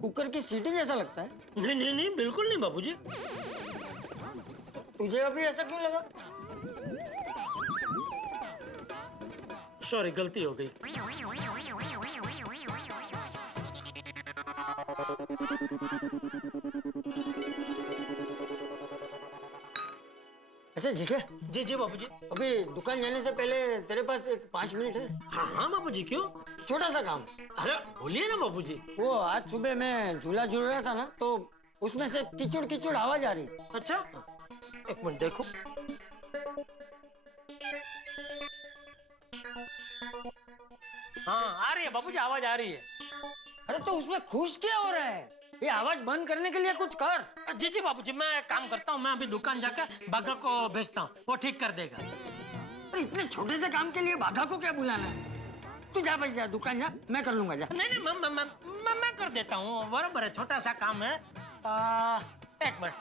कुकर की सीटी जैसा लगता है? नहीं बिल्कुल नहीं बाबूजी। तुझे अभी ऐसा क्यों लगा? सॉरी, गलती हो गई। अच्छा ठीक है। जी बाबूजी। अभी दुकान जाने से पहले तेरे पास एक 5 मिनट है? हाँ बाबूजी। क्यों? छोटा सा काम। अरे बोलिए ना बाबूजी। वो आज सुबह मैं झूला झूल रहा था ना, तो उसमें से कीचड़ कीचड़ आवाज आ रही। अच्छा एक मिनट देखो। हाँ आ रही है बाबूजी, आवाज आ रही है। अरे तो उसमें खुश क्या हो रहा है? ये आवाज बंद करने के लिए कुछ कर। जी बाबूजी, मैं एक काम करता हूँ, मैं अभी दुकान जाकर बाघा को भेजता हूँ, वो ठीक कर देगा। अरे इतने छोटे से काम के लिए बाघा को क्या बुलाना है? तू जा भाई, जा दुकान जा, मैं कर लूंगा। जा। नहीं मैं कर देता हूँ, बराबर है, छोटा सा काम है। एक मिनट।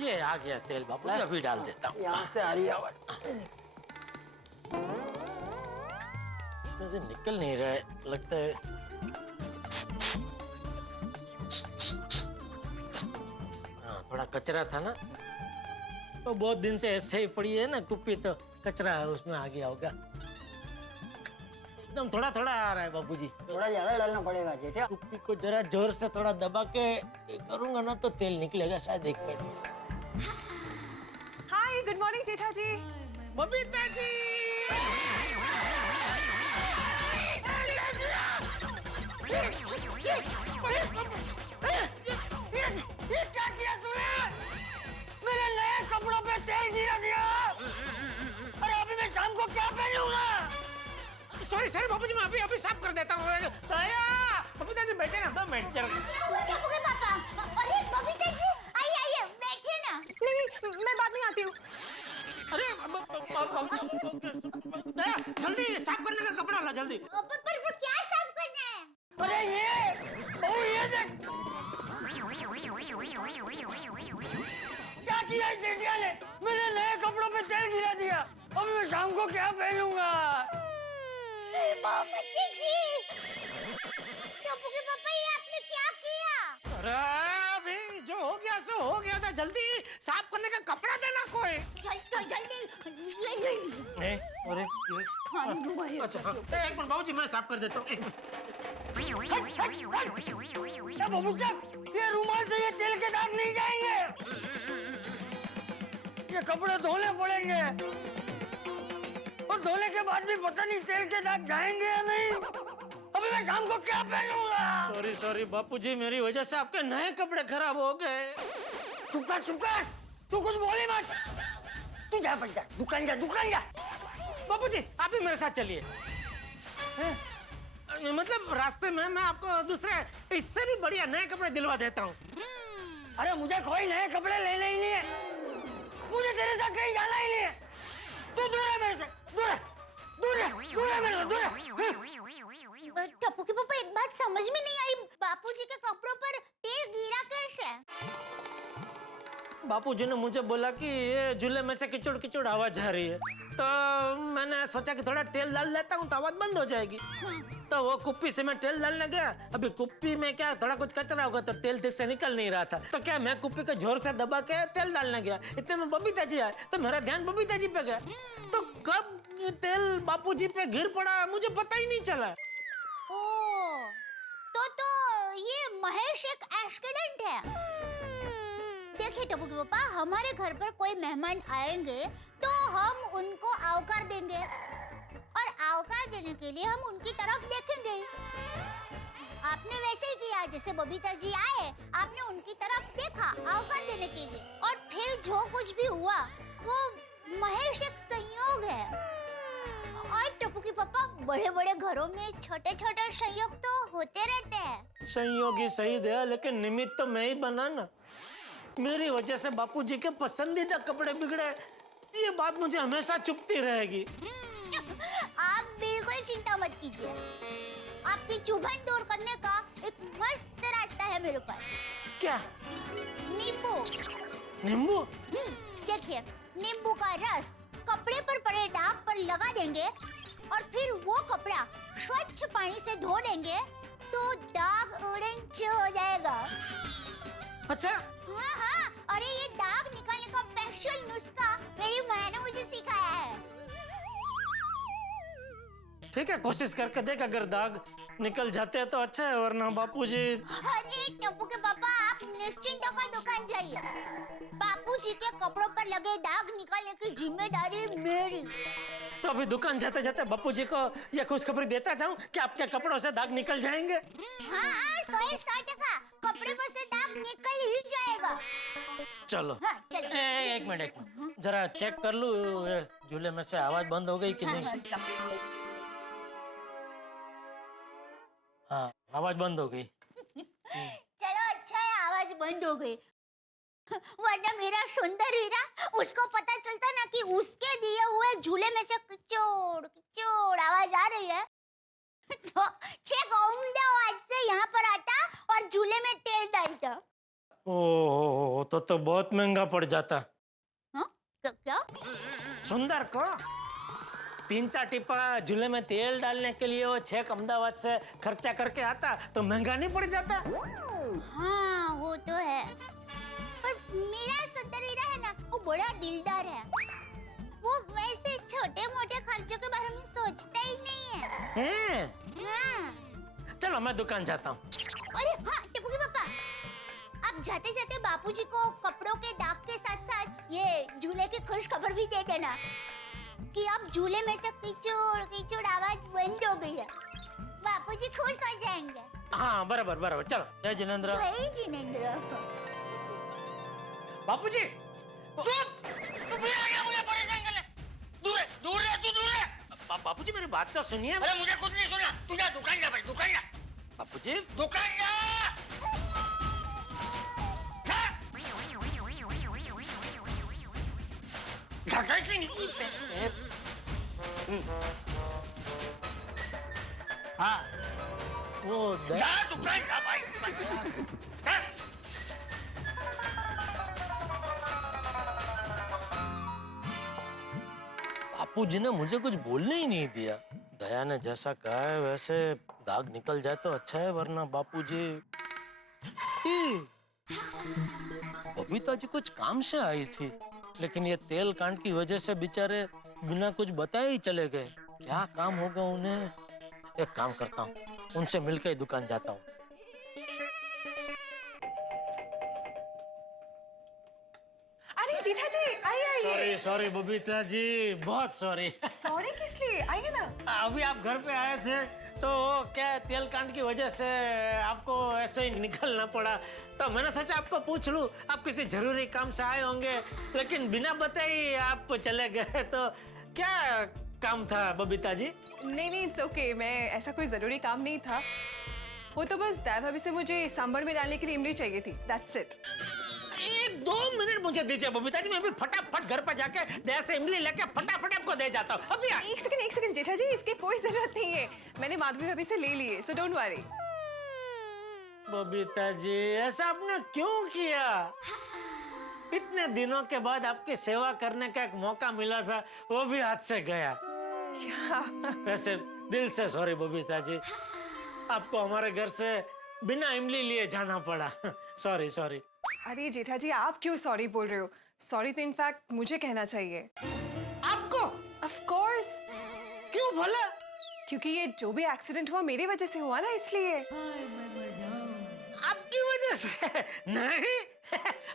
ये आ गया तेल बाबूजी, अभी डाल देता हूँ। यहाँ से आ रही है आवाज। इसमें से निकल नहीं रहा है, लगता है। हाँ थोड़ा कचरा था ना, तो बहुत दिन से ऐसे ही पड़ी है ना कुप्पी, तो कचरा है उसमें आ गया होगा। एकदम थोड़ा थोड़ा आ रहा है बापूजी। थोड़ा ज्यादा डालना पड़ेगा जेठा। कुप्पी को जरा जोर से थोड़ा दबा के करूंगा ना तो तेल निकलेगा शायद एक मिनट। हाय गुड मॉर्निंग जेठा जी। बबीता जी ये क्या किया तूने? मेरे नए कपड़ों पे तेल गिरा दिया। अरे अभी मैं शाम को क्या पहनूंगा? सॉरी सॉरी बापूजी, मैं अभी साफ कर देता हूँ। दया बबीता जी बैठे ना 2 मिनट जरा। पापा, अरे बबीता जी आइए आइए बैठिए ना। नहीं मैं बाद में आती हूँ। अरे दया जल्दी साफ करने का कपड़ा ला जल्दी। पर वो क्या साफ करना है? अरे ये देख क्या किया इस चिड़िया ने? मेरे नए कपड़ों पे तेल गिरा दिया। अभी मैं शाम को क्या पहनूंगा? मोमबत्ती जी, टप्पू के पापा ये आपने क्या किया? अरे अभी जो हो गया सो हो गया था, जल्दी साफ करने का कपड़ा देना कोई। जल्दी अरे अच्छा हाँ, एक मिनट बाबूजी मैं साफ कर देता हूँ। क्या बाबू साहब, ये रुमाल से ये तेल के दाग नहीं जाएंगे। ये कपड़े धोने पड़ेंगे और धोने के बाद भी पता नहीं तेल के दाग जाएंगे या नहीं। अभी मैं शाम को क्या पहनूंगा? सॉरी सॉरी बापूजी, मेरी वजह से आपके नए कपड़े खराब हो गए। चुप कर तू कुछ बोली मत। तू जा बैठ जा, दुकान जा। बापूजी आप भी मेरे साथ चलिए। मतलब रास्ते में मैं आपको दूसरे इससे भी बढ़िया नए कपड़े दिलवा देता हूँ। अरे मुझे कोई नए कपड़े लेने ही नहीं है। मुझे तेरे साथ कहीं जाना ही नहीं है। तू दूर है मेरे से, दूर है मेरे से, दूर है। टप्पू के पापा एक बात समझ में नहीं आई, बापूजी के कपड़ों पर तेल गिरा कैसे? बापूजी ने मुझे बोला कि ये झूले में से किचड़ किचड़ आवाज आ रही है, तो मैंने सोचा कि थोड़ा तेल डाल लेता हूँ तो आवाज बंद हो जाएगी। तो वो कुप्पी से मैं तेल डालने गया। अभी कुप्पी में क्या थोड़ा कुछ कचरा होगा तो तेल ठीक से निकल नहीं रहा था, तो क्या मैं कुप्पी को जोर से दबा के तेल डालने गया। इतने में बबीता जी आए तो मेरा ध्यान बबीता जी पे गया, तो कब तेल बापूजी पे गिर पड़ा मुझे पता ही नहीं चला। तो ये महेश एक एक्सीडेंट है। देखिए टप्पू के पापा, हमारे घर पर कोई मेहमान आएंगे तो हम उनको आवकार देंगे और आवकार देने के लिए हम उनकी तरफ देखेंगे। आपने वैसे ही किया, जैसे बबीता जी आए आपने उनकी तरफ देखा आवकार देने के लिए, और फिर जो कुछ भी हुआ वो महेश एक संयोग है। और टप्पू के पापा, बड़े बड़े घरों में छोटे छोटे संयोग तो होते रहते हैं। संयोग ही सही दया, लेकिन निमित्त तो मैं ही बना ना। मेरी वजह से बापूजी के पसंदीदा कपड़े बिगड़े, ये बात मुझे हमेशा चुभती रहेगी। आप बिल्कुल चिंता मत कीजिए, आपकी चुभन दूर करने का एक मस्त रास्ता है मेरे पास। क्या? नींबू। देखिए, नींबू का रस कपड़े पर पड़े दाग पर लगा देंगे और फिर वो कपड़ा स्वच्छ पानी से धो लेंगे तो दाग ऑरेंज हो जाएगा। अच्छा? हाँ, अरे ये दाग निकालने का स्पेशल नुस्खा मेरी माँ ने मुझे सिखाया है। ठीक है, कोशिश करके देख, अगर दाग निकल जाते हैं तो अच्छा है, वरना बापूजी। अरे टप्पू के पापा, आप निश्चिंत होकर दुकान जाइए। बापूजी के कपड़ों पर लगे दाग निकालने की जिम्मेदारी मेरी। तो अभी दुकान जाते जाते बापूजी को ये खुशखबरी देता जाऊं कि आपके कपड़ों से दाग निकल जाएंगे। हाँ, 100% कपड़े पर से दाग निकल ही जाएगा। चलो। हाँ, चलो। एक मिनट जरा चेक कर लूं झूले में से आवाज बंद हो गई कि नहीं। हाँ, आवाज बंद हो गई। चलो अच्छा है, आवाज बंद हो गई, वरना मेरा सुंदर हीरा, उसको पता चलता ना कि उसके दिए हुए झूले में से किचोड़ किचोड़ आवाज आ रही है, तो चेक उम्दा आवाज से यहाँ पर आता और झूले में तेल डालता। ओह, तो बहुत महंगा पड़ जाता। हाँ? क्या? सुंदर को 3-4 टिप्पा झूले में तेल डालने के लिए वो छेक अहमदाबाद से खर्चा करके आता तो महंगा नहीं पड़ जाता। हाँ वो तो है, पर मेरा सुंदर हीरा है ना, वो बड़ा दिलदार है। वो वैसे छोटे मोटे खर्चों के बारे में सोचता ही नहीं है। हाँ। चलो मैं दुकान जाता हूँ। अरे हाँ टप्पू के पापा, आप जाते जाते बापूजी को कपड़ों के दाग के साथ साथ ये झूले की खुश खबर भी दे देना कि अब झूले में से कीचड़ कीचड़ आवाज बंद हो गई है। बापूजी खुश हो जाएंगे। हाँ बराबर बराबर, चलो। जय जिनेंद्र। जय जिनेंद्र। बापूजी तू भी आ गया मुझे परेशान करने। दूर है, दूर है, तू दूर है। बापूजी मेरी बात तो सुनिए। अरे मुझे कुछ नहीं सुना, तू जा दुकान जा भाई, दुकान जा। बापूजी दुकान जा। हाँ वो जा दुकान जा भाई। बापूजी ने मुझे कुछ बोलने ही नहीं दिया। दया ने जैसा कहा है वैसे दाग निकल जाए तो अच्छा है, वरना बापूजी बबीता जी कुछ काम से आई थी, लेकिन ये तेल कांड की वजह से बेचारे बिना कुछ बताए ही चले गए। क्या काम होगा उन्हें? एक काम करता हूँ, उनसे मिलकर ही दुकान जाता हूँ। अरे जीठा जी आइए आइए। सॉरी सॉरी बबीता जी, बहुत सॉरी। सॉरी किस लिए? आइए ना। अभी आप घर पे आए थे तो क्या तेल कांड की वजह से आपको ऐसे ही निकलना पड़ा, तो मैंने सोचा आपको पूछ लूं। आप किसी जरूरी काम से आए होंगे, लेकिन बिना बताए आप चले गए, तो क्या काम था बबीता जी? नहीं नहीं इट्स ओके, मैं ऐसा कोई जरूरी काम नहीं था। वो तो बस दया भाभी से मुझे सांभर में डालने के लिए इमली चाहिए थी, दैट्स इट। 1-2 मिनट मुझे दीजिए बबीता जी, मैं भी फटाफट घर पर जाके दया से इमली लेके फटाफट आपको दे जाता हूँ। अभी एक सेकंड जेठा जी, इसकी कोई जरूरत नहीं है, मैंने माधवी भाभी से ले लिए, so don't worry. Babita ji ऐसा आपने क्यों किया? इतने दिनों के बाद आपकी सेवा करने का एक मौका मिला था, वो भी हाथ से गया। वैसे दिल से सॉरी बबीता जी, आपको हमारे घर से बिना इमली लिए जाना पड़ा। Sorry sorry. अरे जेठा जी आप क्यों सॉरी बोल रहे हो? सॉरी तो इनफैक्ट मुझे कहना चाहिए। आपको? Of course. क्यों भला? क्योंकि ये जो भी एक्सीडेंट हुआ मेरी वजह से हुआ ना, इसलिए। आपकी वजह से? नहीं।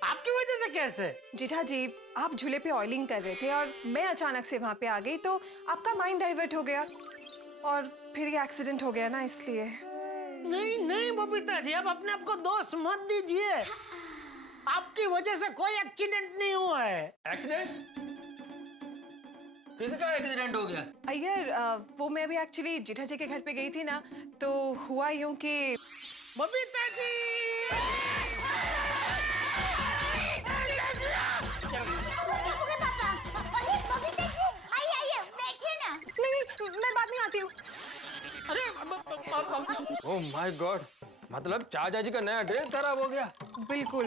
आपकी वजह से कैसे? जेठा जी आप झूले पे ऑयलिंग कर रहे थे और मैं अचानक से वहां पे आ गई, तो आपका माइंड डाइवर्ट हो गया और फिर ये एक्सीडेंट हो गया ना, इसलिए। नहीं नहीं बबीता जी, आप अपने आप को दोष मत दीजिए। आपकी वजह से कोई एक्सीडेंट नहीं हुआ है। एक्सीडेंट? किसका एक्सीडेंट हो गया? अय्यर वो मैं अभी एक्चुअली जेठा जी के घर पे गई थी ना, तो हुआ यूं कि बबीता जी नहीं मैं बाद में आती हूँ। अरे ओह माय गॉड, मतलब चाचा जी का नया ड्रेस खराब हो गया? बिल्कुल।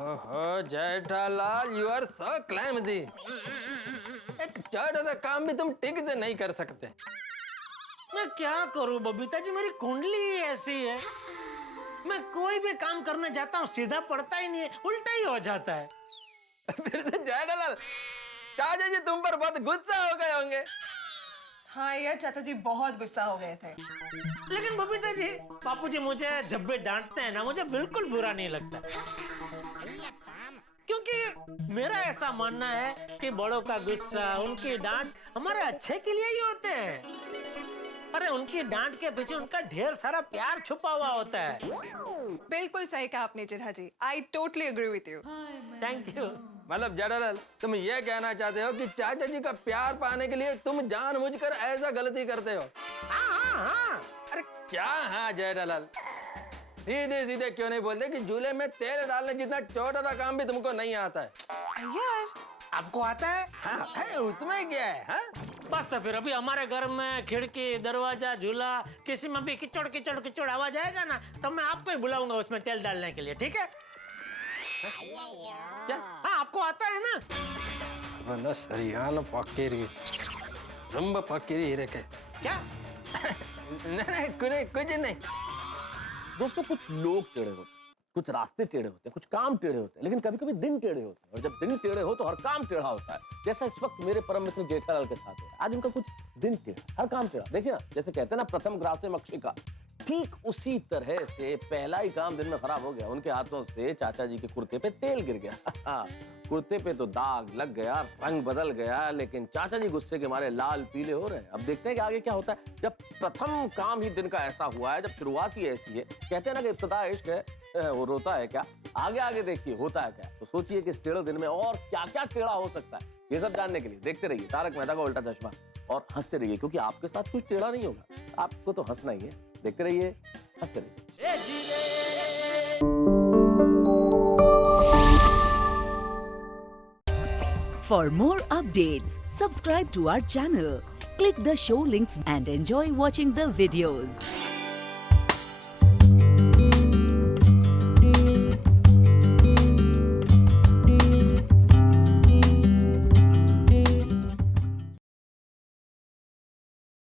ओहो जेठालाल, यू आर सो क्लैमजी। एक छोटा सा काम भी तुम ठीक से नहीं कर सकते। मैं क्या करूं बबीता जी, मेरी कुंडली ही ऐसी है। मैं कोई भी काम करने जाता हूँ सीधा पड़ता ही नहीं है, उल्टा ही हो जाता है। फिर तो जेठालाल चाचा जी तुम पर बहुत गुस्सा हो गए होंगे। हाँ यार चाचा जी बहुत गुस्सा हो गए थे। लेकिन बबीता जी बापूजी मुझे जब भी डांटते हैं ना, मुझे बिल्कुल बुरा नहीं लगता, क्योंकि मेरा ऐसा मानना है कि बड़ों का गुस्सा, उनकी डांट हमारे अच्छे के लिए ही होते हैं। अरे उनकी डांट के पीछे उनका ढेर सारा प्यार छुपा हुआ होता है। बिल्कुल सही कहा आपने Jetha ji, I totally agree with you. Thank you. मतलब जेठालाल तुम ये कहना चाहते हो कि चाचा जी का प्यार पाने के लिए तुम जानबूझकर ऐसा गलती करते हो? हाँ। अरे क्या हाँ जेठालाल, सीधे सीधे क्यों नहीं बोलते कि झूले में तेल डालने जितना छोटा सा काम भी तुमको नहीं आता है? यार आपको आता है? हाँ, है उसमें क्या है? हाँ? बस तो फिर अभी हमारे घर में खिड़की, दरवाजा, झूला, किसी में भी किचड़ किचड़ किचड़ आवाज आएगा ना, तो मैं आपको ही बुलाऊंगा उसमें तेल डालने के लिए, ठीक है? क्या? हाँ आपको आता है ना? बंदा सरियान पक्कीरी, रंब पक्कीरी रे के। क्या? नहीं कुछ नहीं। दोस्तों कुछ लोग टेढ़े होते, कुछ रास्ते टेढ़े होते हैं, कुछ काम टेढ़े होते हैं, लेकिन कभी कभी दिन टेढ़े होते हैं, और जब दिन टेढ़े हो तो हर काम टेढ़ा होता है। जैसा इस वक्त मेरे परम मित्र जेठालाल के साथ है, आज उनका कुछ दिन टेढ़ा, हर काम टेढ़ा। देखिए ना, जैसे कहते हैं ना, प्रथम ग्रासे मक्षिका, ठीक उसी तरह से पहला ही काम दिन में खराब हो गया। उनके हाथों से चाचा जी के कुर्ते पे तेल गिर गया। कुर्ते पे तो दाग लग गया, रंग बदल गया, लेकिन चाचा जी गुस्से के मारे लाल पीले हो रहे हैं। अब देखते हैं कि आगे क्या होता है। जब प्रथम काम ही दिन का ऐसा हुआ है, जब शुरुआत ही ऐसी है, कहते हैं ना कि इब्तिदा इश्क है, वो रोता है क्या, आगे आगे देखिए होता है क्या। तो सोचिए कि इस टेढ़े दिन में और क्या क्या टेढ़ा हो सकता है। ये सब जानने के लिए देखते रहिए तारक मेहता का उल्टा चश्मा, और हंसते रहिए, क्योंकि आपके साथ कुछ टेढ़ा नहीं होगा, आपको तो हंसना ही है। देखते रहिए, हंसते रहिए। For more updates, subscribe to our channel, click the show links and enjoy watching the videos.